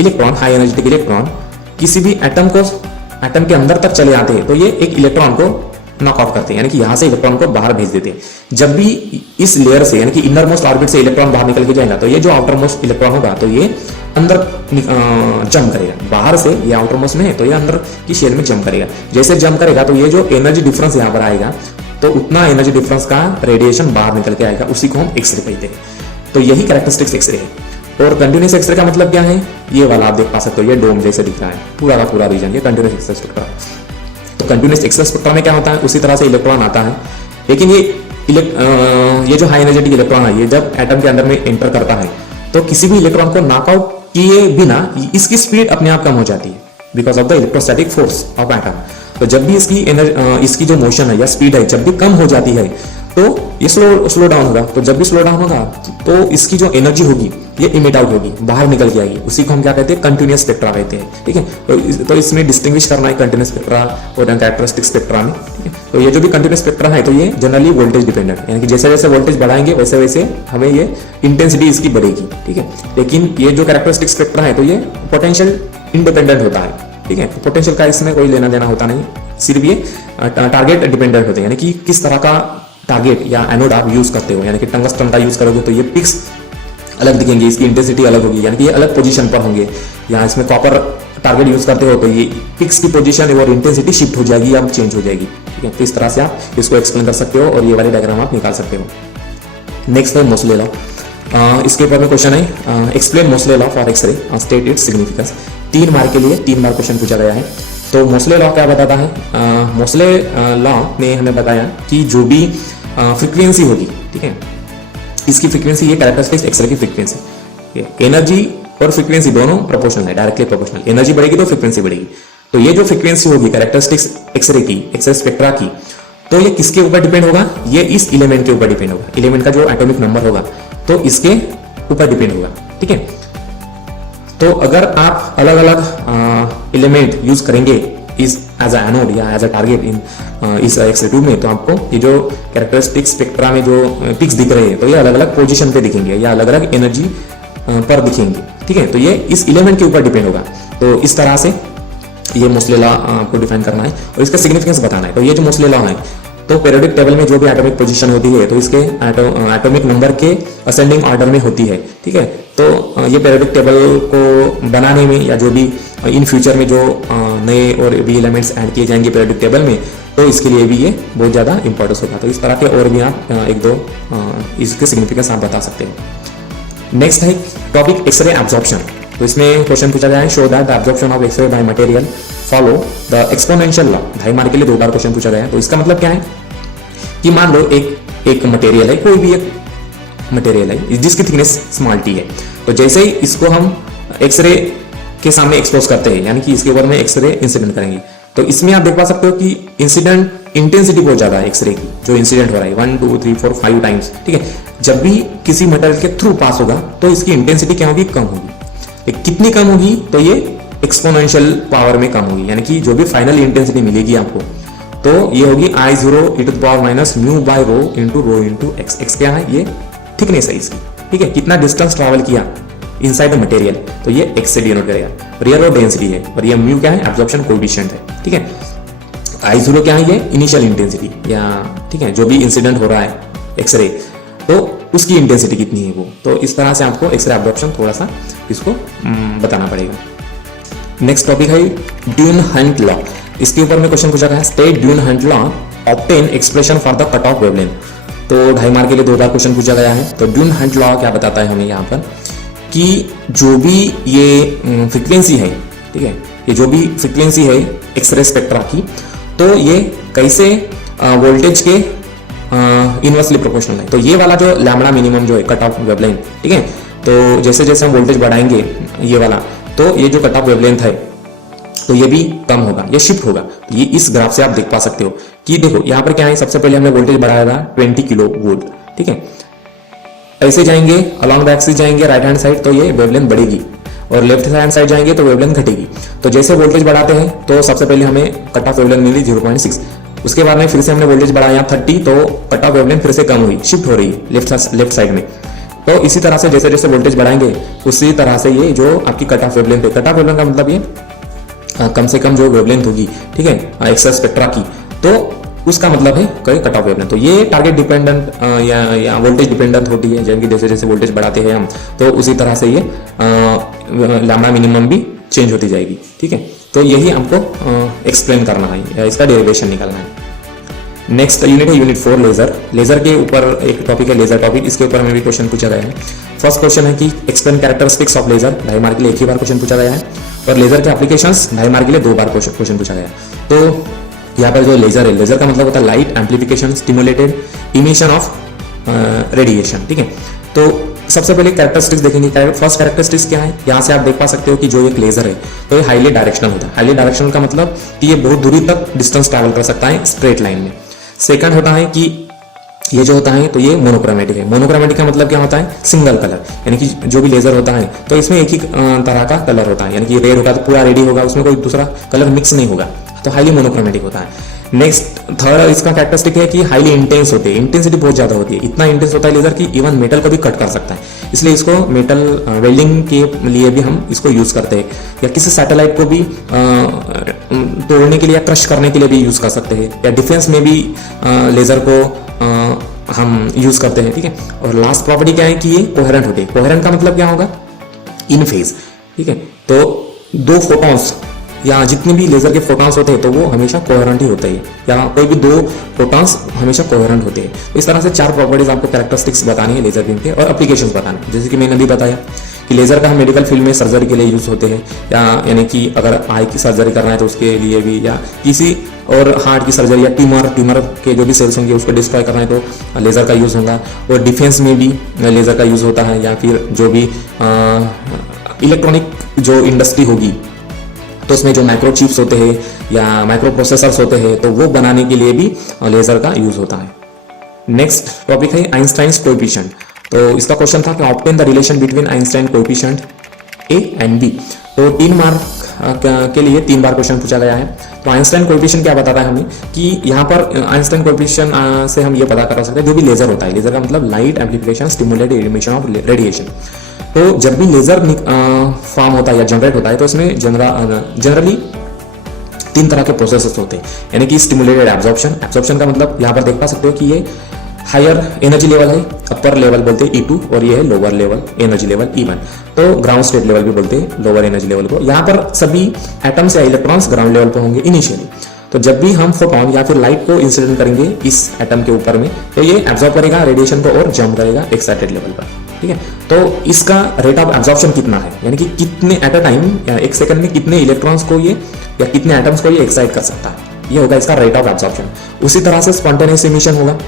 इलेक्ट्रॉन, हाई एनर्जेटिक इलेक्ट्रॉन किसी भी एटम के अंदर तक चले आते हैं, तो ये एक इलेक्ट्रॉन को नॉकआउट करते हैं, यानी कि यहां से इलेक्ट्रॉन को बाहर भेज देते हैं। जब भी इस लेयर से यानी कि इनर मोस्ट ऑर्बिट से इलेक्ट्रॉन बाहर निकल के जाएगा, तो ये जो आउटर मोस्ट इलेक्ट्रॉन होगा तो ये अंदर जंप करेगा। बाहर से ये आउटर मोस्ट में है तो ये अंदर की शेल में जंप करेगा। जैसे जंप करेगा तो ये जो एनर्जी डिफरेंस यहाँ पर आएगा, तो उतना एनर्जी डिफरेंस का रेडिएशन बाहर निकल के आएगा, उसी को हम एक्सरे कहते हैं। तो यही कैरेक्टरिस्टिक्स एक्सरे है। और कंटिन्यूअस एक्सरे का मतलब क्या है, ये वाला आप देख पा सकते हो, ये डोम जैसे दिख रहा है पूरा का पूरा रीजन, ये कंटिन्यूअस एक्सरे स्पेक्ट्रा। तो कंटिन्यूअस एक्सरे स्पेक्ट्रा में क्या होता है, उसी तरह से इलेक्ट्रॉन आता है। लेकिन ये जो हाई एनर्जेटिक इलेक्ट्रॉन है, ये जब एटम के अंदर में एंटर करता है, तो किसी भी इलेक्ट्रॉन को नॉकआउट किए बिना इसकी स्पीड अपने आप कम हो जाती है, because of the electrostatic force of atom. तो जब भी इसकी जो मोशन है या स्पीड है जब भी कम हो जाती है, तो ये स्लो डाउन होगा। तो जब भी स्लो डाउन होगा तो इसकी जो एनर्जी होगी ये इमिट आउट होगी, बाहर निकल के आएगी। उसी को हम क्या कहते हैं, कंटिन्यूअस स्पेक्ट्रा कहते हैं। ठीक है, तो इसमें डिस्टिंग्विश करना है कंटिन्यूअस स्पेक्ट्रा और कैरेक्टरिस्टिक स्पेक्ट्रा में। ठीक है, तो ये जो भी कंटिन्यूअस स्पेक्ट्रा है, तो ये जनरली वोल्टेज डिपेंडेंट, यानी कि जैसे जैसे वोल्टेज बढ़ाएंगे वैसे वैसे हमें ये इंटेंसिटी इसकी बढ़ेगी। ठीक है, लेकिन ये जो कैरेक्टरिस्टिक स्पेक्ट्रा है, तो ये पोटेंशियल इंडिपेंडेंट होता है। ठीक है, पोटेंशियल का इसमें कोई लेना देना होता नहीं, सिर्फ ये टारगेट डिपेंडेंट होते हैं, यानी कि किस तरह का टारगेट या एनोड आप यूज करते हो। यानी कि टंगस्टन का यूज करोगे तो ये पिक्स अलग दिखेंगे, इसकी इंटेंसिटी अलग होगी, यानी कि ये अलग पोजीशन पर होंगे। या इसमें कॉपर टारगेट यूज करते हो तो ये पिक्स की पोजीशन और इंटेंसिटी शिफ्ट हो जाएगी या चेंज हो जाएगी। ठीक है, तो इस तरह से आप इसको एक्सप्लेन कर सकते हो और ये वाली डायग्राम आप निकाल सकते हो। नेक्स्ट है मोसले लॉ। इसके ऊपर में क्वेश्चन है, explain Moseley law for x-ray, state its significance. 3 mark के लिए 3 बार क्वेश्चन पूछा गया है। तो मोसले लॉ क्या बताता है, मोसले लॉ ने हमें बताया कि जो भी फ्रीक्वेंसी होगी, ठीक है, इसकी फ्रीक्वेंसी, ये कैरेक्टरिस्टिक्स एक्सरे की फ्रीक्वेंसी, एनर्जी और फ्रीक्वेंसी दोनों प्रोपोर्शनल है, डायरेक्टली प्रोपोर्शनल। एनर्जी बढ़ेगी तो फ्रीक्वेंसी बढ़ेगी। तो ये जो फ्रीक्वेंसी होगी कैरेक्टरिस्टिक्स एक्सरे की, एक्सरे स्पेक्ट्रा की, तो ये किसके ऊपर डिपेंड होगा, ये इस एलिमेंट के ऊपर डिपेंड होगा। एलिमेंट का जो एटॉमिक नंबर होगा तो इसके ऊपर डिपेंड होगा। ठीक है, तो अगर आप अलग अलग एलिमेंट यूज करेंगे इस एज अ एनोड या एज अ टारगेट इन इस एक्सरे ट्यूब में, तो आपको ये जो कैरेक्टरिस्टिक स्पेक्ट्रा में जो पिक्स दिख रहे हैं, तो ये अलग अलग पोजीशन पे दिखेंगे या अलग अलग एनर्जी पर दिखेंगे। ठीक है, तो ये इस एलिमेंट के ऊपर डिपेंड होगा। तो इस तरह से ये मोसले लॉ को डिफाइन करना है और इसका सिग्निफिकेंस बताना है। तो ये जो मोसले लॉ है, तो पीरियोडिक टेबल में जो भी एटॉमिक पोजीशन होती है, तो इसके एटॉमिक नंबर के असेंडिंग ऑर्डर में होती है। ठीक है, तो ये पीरियोडिक टेबल को बनाने में या जो भी इन फ्यूचर में जो नए और भी एलिमेंट्स ऐड किए जाएंगे पीरियोडिक टेबल में, तो इसके लिए भी ये बहुत ज़्यादा इंपॉर्टेंस होगा। तो इस तरह के और भी आप एक दो इसके सिग्निफिकेंस आप बता सकते हो। नेक्स्ट है टॉपिक एक्सरे एब्जॉर्प्शन। तो इसमें क्वेश्चन पूछा गया है, show that the absorption of x-ray by material follow the exponential law. 2.5 mark के लिए 2 बार क्वेश्चन पूछा गया है। तो इसका मतलब क्या है कि मान लो एक मटेरियल है, कोई भी एक मटेरियल है जिसकी थिकनेस स्मॉल टी है, तो जैसे ही इसको हम एक्सरे के सामने एक्सपोज करते हैं, यानी कि इसके ऊपर में एक्सरे इंसिडेंट करेंगे, तो इसमें आप देख पा सकते हो कि इंसिडेंट इंटेंसिटी बहुत ज्यादा है एक्सरे की, जो इंसिडेंट हो रहा है 1 2 3 4 5 टाइम्स। ठीक है, जब भी किसी मटेरियल के थ्रू पास होगा तो इसकी इंटेंसिटी क्या होगी, कम होगी। कितनी कम होगी, तो ये एक्सपोनेंशियल पावर में कम होगी, यानी कि जो भी फाइनल इंटेंसिटी मिलेगी आपको, तो ये होगी I0 e⁻ μ bye rho into x। x क्या है, ये थिकनेस है इसकी। ठीक है, कितना डिस्टेंस ट्रैवल किया इनसाइड द मटेरियल, तो ये एक्स से डिनोट करेगा। रियर और डेंसिटी है, और ये म्यू क्या है, एब्जॉर्प्शन कोएफिशिएंट है। ठीक है, I0 क्या है, ये इनिशियल इंटेंसिटी या ठीक है जो भी इंसिडेंट हो रहा है एक्सरे, तो उसकी इंटेंसिटी कितनी है वो। तो इस तरह से आपको एक्सरे एब्जॉर्प्शन थोड़ा सा इसको बताना पड़ेगा। नेक्स्ट टॉपिक है ड्यून-हंट लॉ। इसके ऊपर में क्वेश्चन पूछा गया है, state dune-Hunt law, obtain expression for the cut off wavelength. तो 2.5 मार्क के लिए 2 बार क्वेश्चन पूछा गया है। तो ड्यून-हंट लॉ क्या बताता है हमें यहाँ पर कि जो भी ये फ्रीक्वेंसी है, ठीक है, ये जो भी फ्रीक्वेंसी है एक्सरे स्पेक्ट्रा की, तो ये कैसे वोल्टेज के इनवर्सली प्रोपोर्शनल है। तो ये वाला जो लैम्बडा मिनिमम जो है कट ऑफ वेवलेंथ, ठीक है, तो जैसे जैसे हम वोल्टेज बढ़ाएंगे ये वाला, तो ये जो कट ऑफ वेवलेंथ है तो ये भी कम होगा, ये शिफ्ट होगा। ये इस ग्राफ से आप देख पा सकते हो कि देखो यहाँ पर क्या है, सबसे पहले हमने वोल्टेज बढ़ाया था 20 किलो वोल्ट, ठीक है, ऐसे जाएंगे अलोंग द एक्सिस जाएंगे राइट हैंड साइड, तो ये वेवलेंथ बढ़ेगी, और लेफ्ट हैंड साइड जाएंगे तो वेवलेंथ घटेगी। तो जैसे वोल्टेज बढ़ाते हैं तो सबसे पहले हमें कट ऑफ वेवलेंथ मिली 0.6, उसके बाद में फिर से हमने वोल्टेज बढ़ाया 30, तो कट ऑफ वेवलेंथ फिर से कम हुई, शिफ्ट हो रही है लेफ्ट साइड में। तो इसी तरह से जैसे जैसे वोल्टेज बढ़ाएंगे उसी तरह से ये जो आपकी कट ऑफ वेवलेंथ है, कट ऑफ वेवलेंथ का मतलब ये कम से कम जो वेवलेंथ होगी, ठीक है, एक्सरे स्पेक्ट्रा की, तो उसका मतलब है कट ऑफ वेवलेंथ। तो ये टारगेट डिपेंडेंट या वोल्टेज डिपेंडेंट होती है, जबकि जैसे जैसे वोल्टेज बढ़ाते हैं हम तो उसी तरह से ये लैम्बडा मिनिमम भी चेंज होती जाएगी। ठीक है, तो यही हमको एक्सप्लेन करना है या इसका डेरिवेशन निकालना है। नेक्स्ट यूनिट है यूनिट 4 लेजर। लेजर के ऊपर एक टॉपिक है लेजर टॉपिक, इसके ऊपर में भी क्वेश्चन पूछा गया है। फर्स्ट क्वेश्चन है कि explain characteristics of laser, 2.5 mark के लिए 1 ही बार क्वेश्चन पूछा गया है, और लेजर के एप्लीकेशंस 2.5 मार्क के लिए 2 बार क्वेश्चन पूछा गया है। तो यहाँ पर जो लेजर है, लेजर का मतलब होता है light amplification stimulated emission of radiation. ठीक है, तो सबसे पहले कैरेक्टरिस्टिक्स देखेंगे। फर्स्ट कैरेक्टरिस्टिक्स क्या है, यहाँ से आप देख पा सकते हो कि जो एक लेजर है तो ये हाईली डायरेक्शनल होता है। हाईली डायरेक्शनल का मतलब कि ये बहुत दूरी तक डिस्टेंस ट्रैवल कर सकता है स्ट्रेट लाइन में। सेकंड होता है कि ये जो होता है तो ये मोनोक्रोमेटिक है। मोनोक्रोमेटिक का मतलब क्या होता है, सिंगल कलर, यानी कि जो भी लेजर होता है तो इसमें एक ही तरह का कलर होता है, यानी कि रेड होगा तो पूरा रेड ही होगा, उसमें कोई दूसरा कलर मिक्स नहीं होगा, तो हाईली मोनोक्रोमेटिक होता है। नेक्स्ट थर्ड इसका कैरेक्टरिस्टिक है कि हाईली इंटेंस होते हैं, इंटेंसिटी बहुत ज्यादा होती है, इतना इंटेंस होता है लेजर कि इवन मेटल को भी कट कर सकता है, इसलिए इसको मेटल वेल्डिंग के लिए भी हम इसको यूज करते हैं, या किसी सैटेलाइट को भी तोड़ने के लिए या क्रश करने के लिए भी यूज कर सकते हैं, या डिफेंस में भी लेजर को हम यूज करते हैं। ठीक है, और लास्ट प्रॉपर्टी क्या है कि ये कोहेरेंट होते हैं। कोहेरेंट का मतलब क्या होगा, इन फेज। ठीक है, तो दो फोटॉन्स या जितने भी लेजर के फोटॉन्स होते हैं तो वो हमेशा कोहेरेंट ही होते हैं, या कोई भी दो फोटॉन्स हमेशा कोहेरेंट होते हैं। तो इस तरह से 4 प्रॉपर्टीज आपको कैरेक्टरिस्टिक्स बतानी है लेजर बीम के, और एप्लीकेशंस बताने, जैसे कि मैंने अभी बताया कि लेजर का हम मेडिकल फील्ड में सर्जरी के लिए यूज होते हैं, या यानी कि अगर आई की सर्जरी करना है तो उसके लिए भी, या किसी और हार्ट की सर्जरी या ट्यूमर के जो भी सेल्स होंगे उसको डिस्ट्रॉय करना है तो लेजर का यूज होगा। और डिफेंस में भी लेजर का यूज होता है, या फिर जो भी इलेक्ट्रॉनिक जो इंडस्ट्री होगी तो उसमें जो माइक्रो चिप्स होते हैं या माइक्रो प्रोसेसर्स होते हैं तो वो बनाने के लिए भी लेजर का यूज होता है। नेक्स्ट टॉपिक है आइंस्टाइन्स कोएफिशिएंट। तो इसका क्वेश्चन था कि obtain the relation between Einstein coefficient A and B. तो 3 मार्क के लिए 3 बार क्वेश्चन पूछा गया है। तो आइंस्टाइन कोएफिशिएंट क्या बताता है हमें कि यहाँ पर आइंस्टाइन कोएफिशिएंट से हम ये पता कर सकते हैं जो भी लेजर होता है, लेजर का मतलब light amplification stimulated emission of radiation. तो जब भी लेजर फॉर्म होता है या जनरेट होता है तो इसमें जनरली 3 तरह के प्रोसेसेस होते हैं, यानी कि स्टिमुलेटेड एब्जॉर्प्शन। एब्जॉर्प्शन का मतलब यहाँ पर देख पा सकते हो कि ये हायर एनर्जी लेवल है, अपर लेवल बोलते हैं E2, और ये है lower level energy level E1। तो ग्राउंड स्टेट लेवल भी बोलते हैं लोअर एनर्जी लेवल को। यहाँ पर सभी एटम्स या इलेक्ट्रॉन्स ग्राउंड लेवल पर होंगे इनिशियली। तो जब भी हम फोटोन या फिर लाइट को इंसिडेंट करेंगे इस एटम के ऊपर में तो ये एब्जॉर्ब करेगा रेडिएशन को और जंप करेगा एक्साइटेड लेवल पर। ठीक है, तो इसका रेट ऑफ एब्जॉर्प्शन कितना है, यानी कि कितने एट अ टाइम या 1 सेकंड में कितने इलेक्ट्रॉन्स को ये या कितने एटम्स को ये एक्साइट कर सकता है, ये होगा इसका रेट ऑफ एब्जॉर्प्शन। उसी तरह से स्पॉन्टेनियस इमिशन होगा।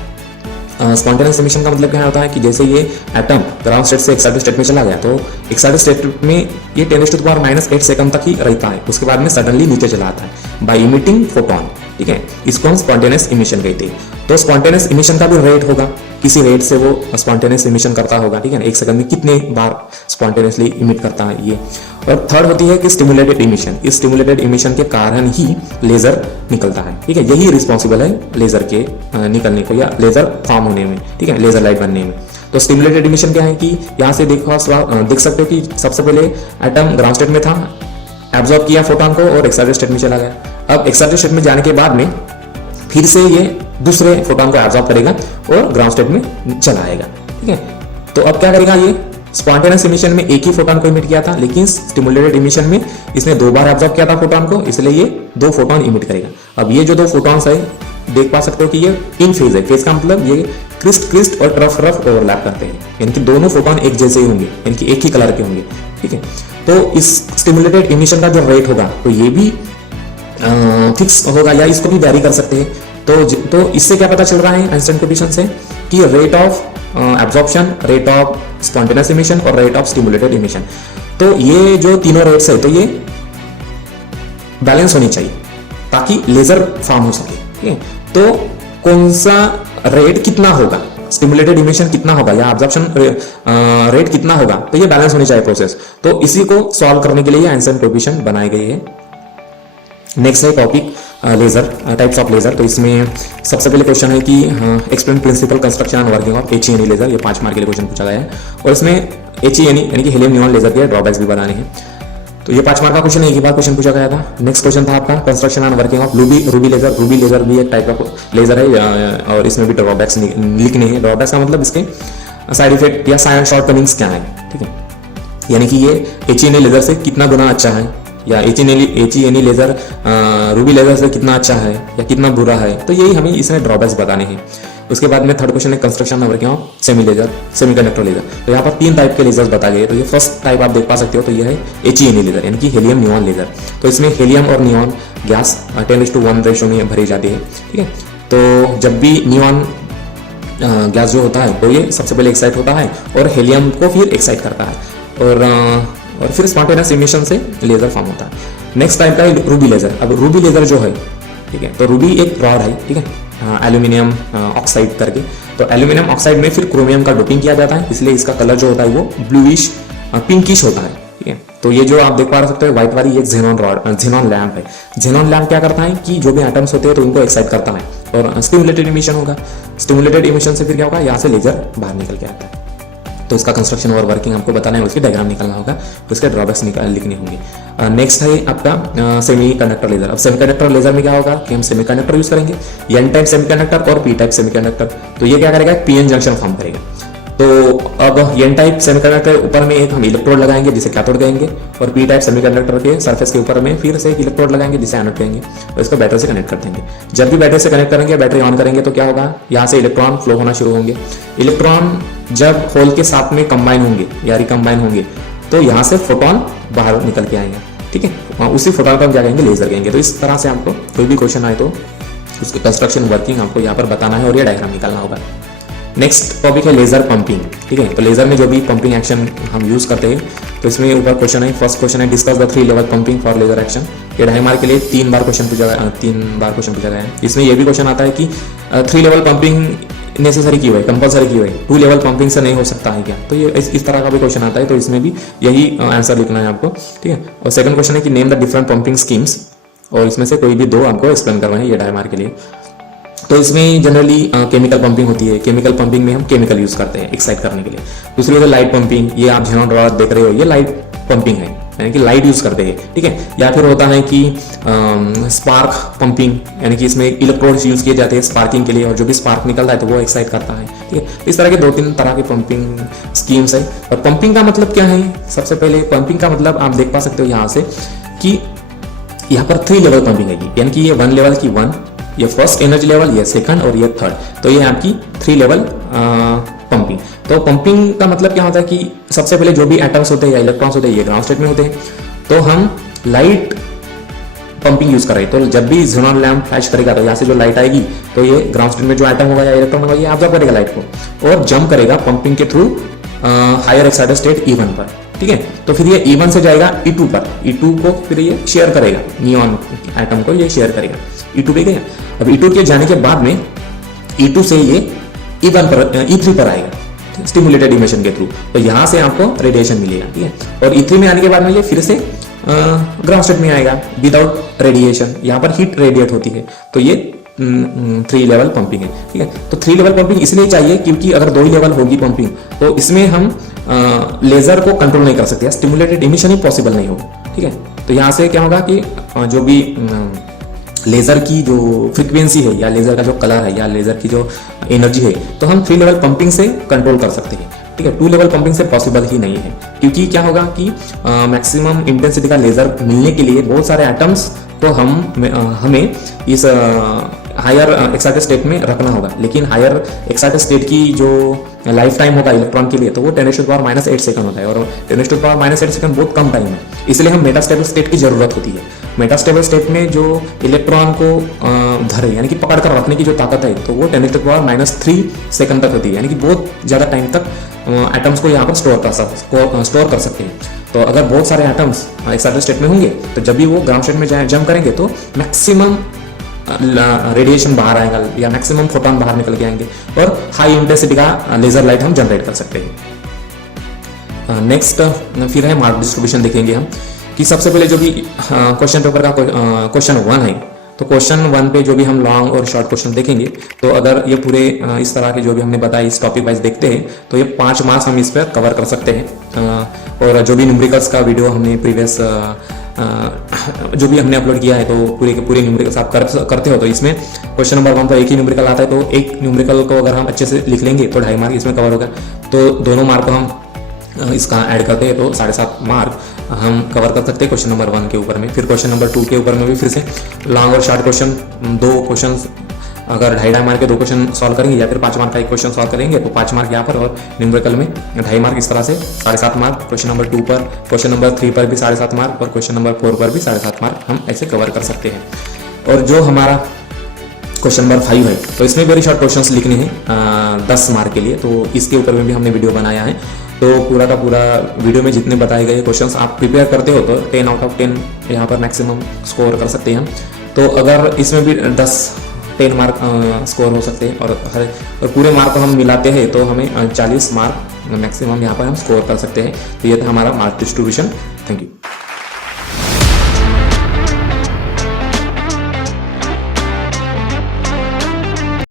स्पॉन्टेनियस इमिशन का मतलब क्या होता है कि जैसे ये एटम ग्राउंड स्टेट से एक्साइटेड स्टेट में चला गया तो एक्साइटेड स्टेट में ये 10⁻⁻8 सेकंड तक ही रहता है, उसके बाद में सडनली नीचे चला आता है बाय इमिटिंग फोटोन। ठीक है, इसको हम स्पॉन्टेनियस इमिशन कहते हैं। तो स्पॉन्टेनियस इमिशन का भी रेट होगा, किसी रेट से वो स्पॉन्टेनियस इमिशन करता होगा। ठीक है, 1 सेकंड में कितने बार स्पॉन्टेनियसली इमिट करता है ये। और थर्ड होती है कि स्टिमुलेटेड इमिशन। इस स्टिमुलेटेड इमिशन के कारण ही लेजर निकलता है। ठीक है, यही रिस्पॉन्सिबल है लेजर के निकलने को या लेजर फॉर्म होने में, ठीक है, लेजर लाइट बनने में। तो स्टिमुलेटेड इमिशन क्या है कि यहाँ से देख सकते हो कि सबसे पहले एटम ग्राउंड स्टेट में था, एब्जॉर्ब किया फोटोन को और एक्साइटेड स्टेट में चला गया। अब एक्साइटेड स्टेट में जाने के बाद में फिर से ये दूसरे फोटोन को एब्जॉर्ब करेगा और ग्राउंड स्टेट में चला आएगा। ठीक है, तो अब क्या करेगा, ये स्पॉन्टेनियस इमिशन में एक ही फोटोन को इमिट किया था, लेकिन स्टिमुलेटेड इमिशन में इसने 2 बार एब्जॉर्ब किया था फोटोन को, इसलिए ये 2 फोटोन इमिट करेगा। अब ये जो 2 फोटॉन्स है देख पा सकते हो कि ये इन फेज है। फेज का मतलब ये क्रिस्ट और रफ ओवरलैप करते हैं, यानी कि दोनों फोटोन एक जैसे ही होंगे, यानी कि एक ही कलर के होंगे। ठीक है, तो इस स्टिमुलेटेड इमिशन का जो रेट होगा तो ये भी फिक्स होगा या इसको भी वैरी कर सकते हैं। तो इससे क्या पता चल रहा है आइंस्टाइन कोएफिशिएंट से कि rate of absorption, rate of spontaneous emission और रेट ऑफ स्टिमुलेटेड इमिशन, तो ये जो तीनों रेट्स है तो ये बैलेंस होनी चाहिए ताकि लेजर फॉर्म हो सके। ठीक है, तो कौन सा रेट कितना होगा, स्टिमुलेटेड इमिशन कितना होगा या एब्जॉर्प्शन रेट कितना होगा, तो ये बैलेंस होनी चाहिए प्रोसेस। तो इसी को सॉल्व करने के लिए आइंस्टाइन कोएफिशिएंट बनाए गए हैं। नेक्स्ट है topic laser, types of laser. तो इसमें सबसे पहले क्वेश्चन है कि explain principle construction and working of HENE laser, ये 5 मार्क के लिए क्वेश्चन पूछा गया है और इसमें HENE यानी कि हीलियम नियॉन लेजर के ड्रॉबैक्स भी बताने हैं। तो ये 5 मार्क का क्वेश्चन है, एक ही बार क्वेश्चन पूछा गया था। नेक्स्ट क्वेश्चन था आपका construction and working of ruby laser. Ruby laser भी एक टाइप का लेजर है और इसमें भी ड्रॉबैक्स लिखने हैं। ड्रॉबैक्स का मतलब इसके साइड इफेक्ट या शॉर्ट कमिंग्स क्या है। ठीक है, यानी कि ये HENE लेजर से कितना गुना अच्छा है या HENE लेजर रूबी लेजर से कितना अच्छा है या कितना बुरा है, तो यही हमें इसमें ड्रॉबैक्स बताने हैं। उसके बाद में थर्ड क्वेश्चन है construction and working of semiconductor laser. तो यहाँ पर 3 टाइप के लेजर्स बताए गए। तो ये फर्स्ट टाइप आप देख पा सकते हो, तो ये है HENE लेजर यानी कि हीलियम नियॉन लेजर। तो इसमें हीलियम और नियॉन गैस 10:1 रेशो में भरी जाती है। ठीक है, तो जब भी नियॉन गैस जो होता है तो ये सबसे पहले एक्साइट होता है और हीलियम को फिर एक्साइट करता है और फिर स्पॉन्टेनियस इमिशन से लेजर फॉर्म होता है। नेक्स्ट टाइप का है रूबी लेजर। अब रूबी लेजर जो है, ठीक है, तो रूबी एक रॉड है, ठीक है, एल्यूमिनियम ऑक्साइड करके। तो एल्यूमिनियम ऑक्साइड में फिर क्रोमियम का डोपिंग किया जाता है, इसलिए इसका कलर जो होता है वो ब्लूइश पिंकिश होता है। ठीक है, तो ये जो आप देख पा सकते हो व्हाइट वाली ये जेनॉन लैम्प है। जेनॉन लैम्प क्या करता है कि जो भी एटम्स होते हैं तो उनको एक्साइट करता है और स्टिमुलेटेड इमिशन होगा। स्टिमुलेटेड इमिशन से फिर क्या होगा, यहाँ से लेजर बाहर निकल के आता है। तो इसका कंस्ट्रक्शन और वर्किंग आपको बताना है, उसकी डायग्राम निकालना होगा, उसके ड्रॉबैक्स लिखने होंगे। नेक्स्ट है आपका सेमीकंडक्टर लेजर। अब सेमीकंडक्टर लेजर में क्या होगा कि हम सेमीकंडक्टर यूज करेंगे, एन टाइप सेमीकंडक्टर और पी टाइप सेमीकंडक्टर। तो ये क्या करेगा, पीएन जंक्शन फॉर्म करेगा। तो अब एन टाइप सेमीकंडक्टर ऊपर में एक हम इलेक्ट्रोड लगाएंगे जिसे कैथोड कहेंगे और पी टाइप सेमीकंडक्टर के सरफेस के ऊपर में फिर से एक इलेक्ट्रोड लगाएंगे जिसे एनोड कहेंगे और इसको बैटरी से कनेक्ट कर देंगे। जब भी बैटरी से कनेक्ट करेंगे, बैटरी ऑन करेंगे तो क्या होगा, यहाँ से इलेक्ट्रॉन फ्लो होना शुरू होंगे। इलेक्ट्रॉन जब होल के साथ में कंबाइन होंगे या रिकंबाइन होंगे तो यहाँ से फोटोन बाहर निकल के आएंगे। ठीक है, उसी फोटोन को हम क्या कहेंगे, लेजर कहेंगे। तो इस तरह से आपको कोई भी क्वेश्चन आए तो उसके कंस्ट्रक्शन वर्किंग आपको यहाँ पर बताना है और ये डायग्राम निकालना होगा। नेक्स्ट टॉपिक है लेजर पंपिंग। ठीक है, तो लेजर में जो भी पंपिंग एक्शन हम यूज करते हैं, तो इसमें ऊपर क्वेश्चन है, फर्स्ट क्वेश्चन है discuss the 3 level pumping for laser action. ये 2.5 मार्क के लिए 3 बार क्वेश्चन पूछा गया है। इसमें यह भी क्वेश्चन आता है कि 3 लेवल पंपिंग नेसेसरी क्यों है, कंपलसरी क्यों है, 2 लेवल पंपिंग से नहीं हो सकता है क्या। तो ये इस तरह का भी क्वेश्चन आता है, तो इसमें भी यही आंसर लिखना है आपको। ठीक है, और सेकंड क्वेश्चन है कि name the different pumping schemes, और इसमें से कोई भी 2 आपको एक्सप्लेन करवाएं, ये 2.5 मार्क के लिए। तो इसमें जनरली केमिकल पंपिंग होती है। केमिकल पंपिंग में हम केमिकल यूज करते हैं एक्साइट करने के लिए। दूसरी होती है लाइट पंपिंग, ये आप जेनॉन रॉड देख रहे हो, ये लाइट पंपिंग है, यानी कि लाइट यूज करते हैं। ठीक है, या फिर होता है कि स्पार्क पंपिंग, यानी कि इसमें इलेक्ट्रोड्स यूज किए जाते हैं स्पार्किंग के लिए और जो भी स्पार्क निकलता है तो वो एक्साइट करता है। ठीक है, इस तरह के 2-3 तरह की पंपिंग स्कीम्स है। और पंपिंग का मतलब क्या है, सबसे पहले पंपिंग का मतलब आप देख पा सकते हो यहाँ से कि यहाँ पर 3 लेवल पंपिंग है, यानी कि ये 1 लेवल की 1, ये फर्स्ट एनर्जी लेवल, ये सेकंड और ये थर्ड। तो ये आपकी 3 लेवल पंपिंग। तो पंपिंग का मतलब क्या होता है कि सबसे पहले जो भी एटम्स होते हैं या इलेक्ट्रॉन्स होते हैं ये ग्राउंड स्टेट में होते हैं, तो हम लाइट पंपिंग यूज कर रहे हैं। तो जब भी जेनॉन लैम्प फ्लैश करेगा तो यहाँ से जो लाइट आएगी तो ये ग्राउंड स्टेट में जो एटम होगा या इलेक्ट्रॉन होगा ये ऑब्जर्व करेगा लाइट को और जंप करेगा पंपिंग के through higher excited state E1 पर। ठीक है, तो फिर ये E1 से जाएगा E2 पर, E2 को फिर ये शेयर करेगा, नियॉन एटम को ये शेयर करेगा, E2 पे गया। अब E2 के जाने के बाद में E2 से ये E1 पर E3 पर आएगा स्टिमुलेटेड इमिशन के थ्रू, तो यहाँ से आपको रेडिएशन मिलेगा। ठीक है, और E3 में आने के बाद में ये फिर से ग्राउंड स्टेट में आएगा विदाउट रेडिएशन, यहाँ पर हीट रेडिएट होती है, तो ये 3 लेवल पंपिंग है। ठीक है, तो 3 लेवल पंपिंग इसलिए चाहिए क्योंकि अगर 2 ही लेवल होगी पंपिंग तो इसमें हम लेजर को कंट्रोल नहीं कर सकते, स्टिमुलेटेड इमिशन ही पॉसिबल नहीं होगा। ठीक है, तो यहाँ से क्या होगा कि जो भी लेजर की जो फ्रीक्वेंसी है या लेजर का जो कलर है या लेजर की जो एनर्जी है तो हम 3 लेवल पंपिंग से कंट्रोल कर सकते हैं। ठीक है, 2 लेवल पंपिंग से पॉसिबल ही नहीं है क्योंकि क्या होगा कि मैक्सिमम इंटेंसिटी का लेजर मिलने के लिए बहुत सारे एटम्स को हमें इस हायर एक्साइटेड स्टेट में रखना होगा, लेकिन हायर एक्साइटेड स्टेट की जो लाइफ टाइम होगा इलेक्ट्रॉन के लिए तो वो 10⁻⁸ सेकंड होता है और 10⁻⁸ सेकंड बहुत कम टाइम है, इसलिए हम मेटास्टेबल स्टेट की जरूरत होती है। मेटास्टेबल स्टेट में जो इलेक्ट्रॉन को धरे यानी कि पकड़ कर रखने की जो ताकत है तो वो 10⁻³ सेकंड तक होती है, यानी कि बहुत ज़्यादा टाइम तक एटम्स को यहाँ पर स्टोर कर सकते हैं। तो अगर बहुत सारे एटम्स एक्साइटेड स्टेट में होंगे तो जब भी वो ग्राउंड स्टेट में जंप करेंगे तो मैक्सिमम रेडिएशन बाहर आएगा या मैक्सिमम फोटॉन बाहर निकल के आएंगे और हाई इंटेंसिटी का लेजर लाइट हम जनरेट कर सकते हैं। नेक्स्ट फिर है मार्क डिस्ट्रीब्यूशन देखेंगे हम कि सबसे पहले जो भी क्वेश्चन पेपर का क्वेश्चन 1 है तो क्वेश्चन 1 पे जो भी हम लॉन्ग और शॉर्ट क्वेश्चन देखेंगे तो अगर ये पूरे इस तरह के जो भी हमने बताया इस टॉपिक वाइज देखते हैं तो ये 5 मार्क्स हम इस पर कवर कर सकते हैं। और जो भी न्यूमेरिकल्स का वीडियो हमने प्रीवियस जो भी हमने अपलोड किया है तो पूरे के पूरे न्यूमेरिकल्स आप करते हो तो इसमें क्वेश्चन नंबर 1 पर एक ही न्यूमेरिकल आता है तो एक न्यूमेरिकल को अगर हम अच्छे से लिख लेंगे तो 2.5 मार्क इसमें कवर होगा। तो दोनों मार्क को हम इसका ऐड करते हैं तो 7.5 मार्क हम कवर कर सकते हैं क्वेश्चन नंबर 1 के ऊपर में। फिर क्वेश्चन नंबर 2 के ऊपर में भी फिर से लॉन्ग और शॉर्ट क्वेश्चन 2 क्वेश्चन अगर 2.5 मार्क के 2 क्वेश्चन सॉल्व करेंगे या फिर 5 मार्क का एक क्वेश्चन सॉल्व करेंगे तो 5 मार्क यहाँ पर और न्यूमेरिकल में 2.5 मार्क इस तरह से 7.5 मार्क क्वेश्चन नंबर 2 पर, क्वेश्चन नंबर 3 पर भी 7.5 मार्क और क्वेश्चन नंबर 4 पर भी 7.5 मार्क हम ऐसे कवर कर सकते हैं। और जो हमारा क्वेश्चन नंबर 5 है तो इसमें वेरी शॉर्ट क्वेश्चंस लिखने हैं 10 मार्क के लिए, तो इसके ऊपर में भी हमने वीडियो बनाया है। तो पूरा का पूरा वीडियो में जितने बताए गए क्वेश्चंस आप प्रिपेयर करते हो तो 10 आउट ऑफ 10 यहाँ पर मैक्सिमम स्कोर कर सकते हैं। तो अगर इसमें भी 10 मार्क स्कोर हो सकते हैं और पूरे मार्क हम मिलाते हैं तो हमें 40 मार्क मैक्सिमम यहाँ पर हम स्कोर कर सकते हैं। तो ये था हमारा मार्क डिस्ट्रीब्यूशन। Thank you.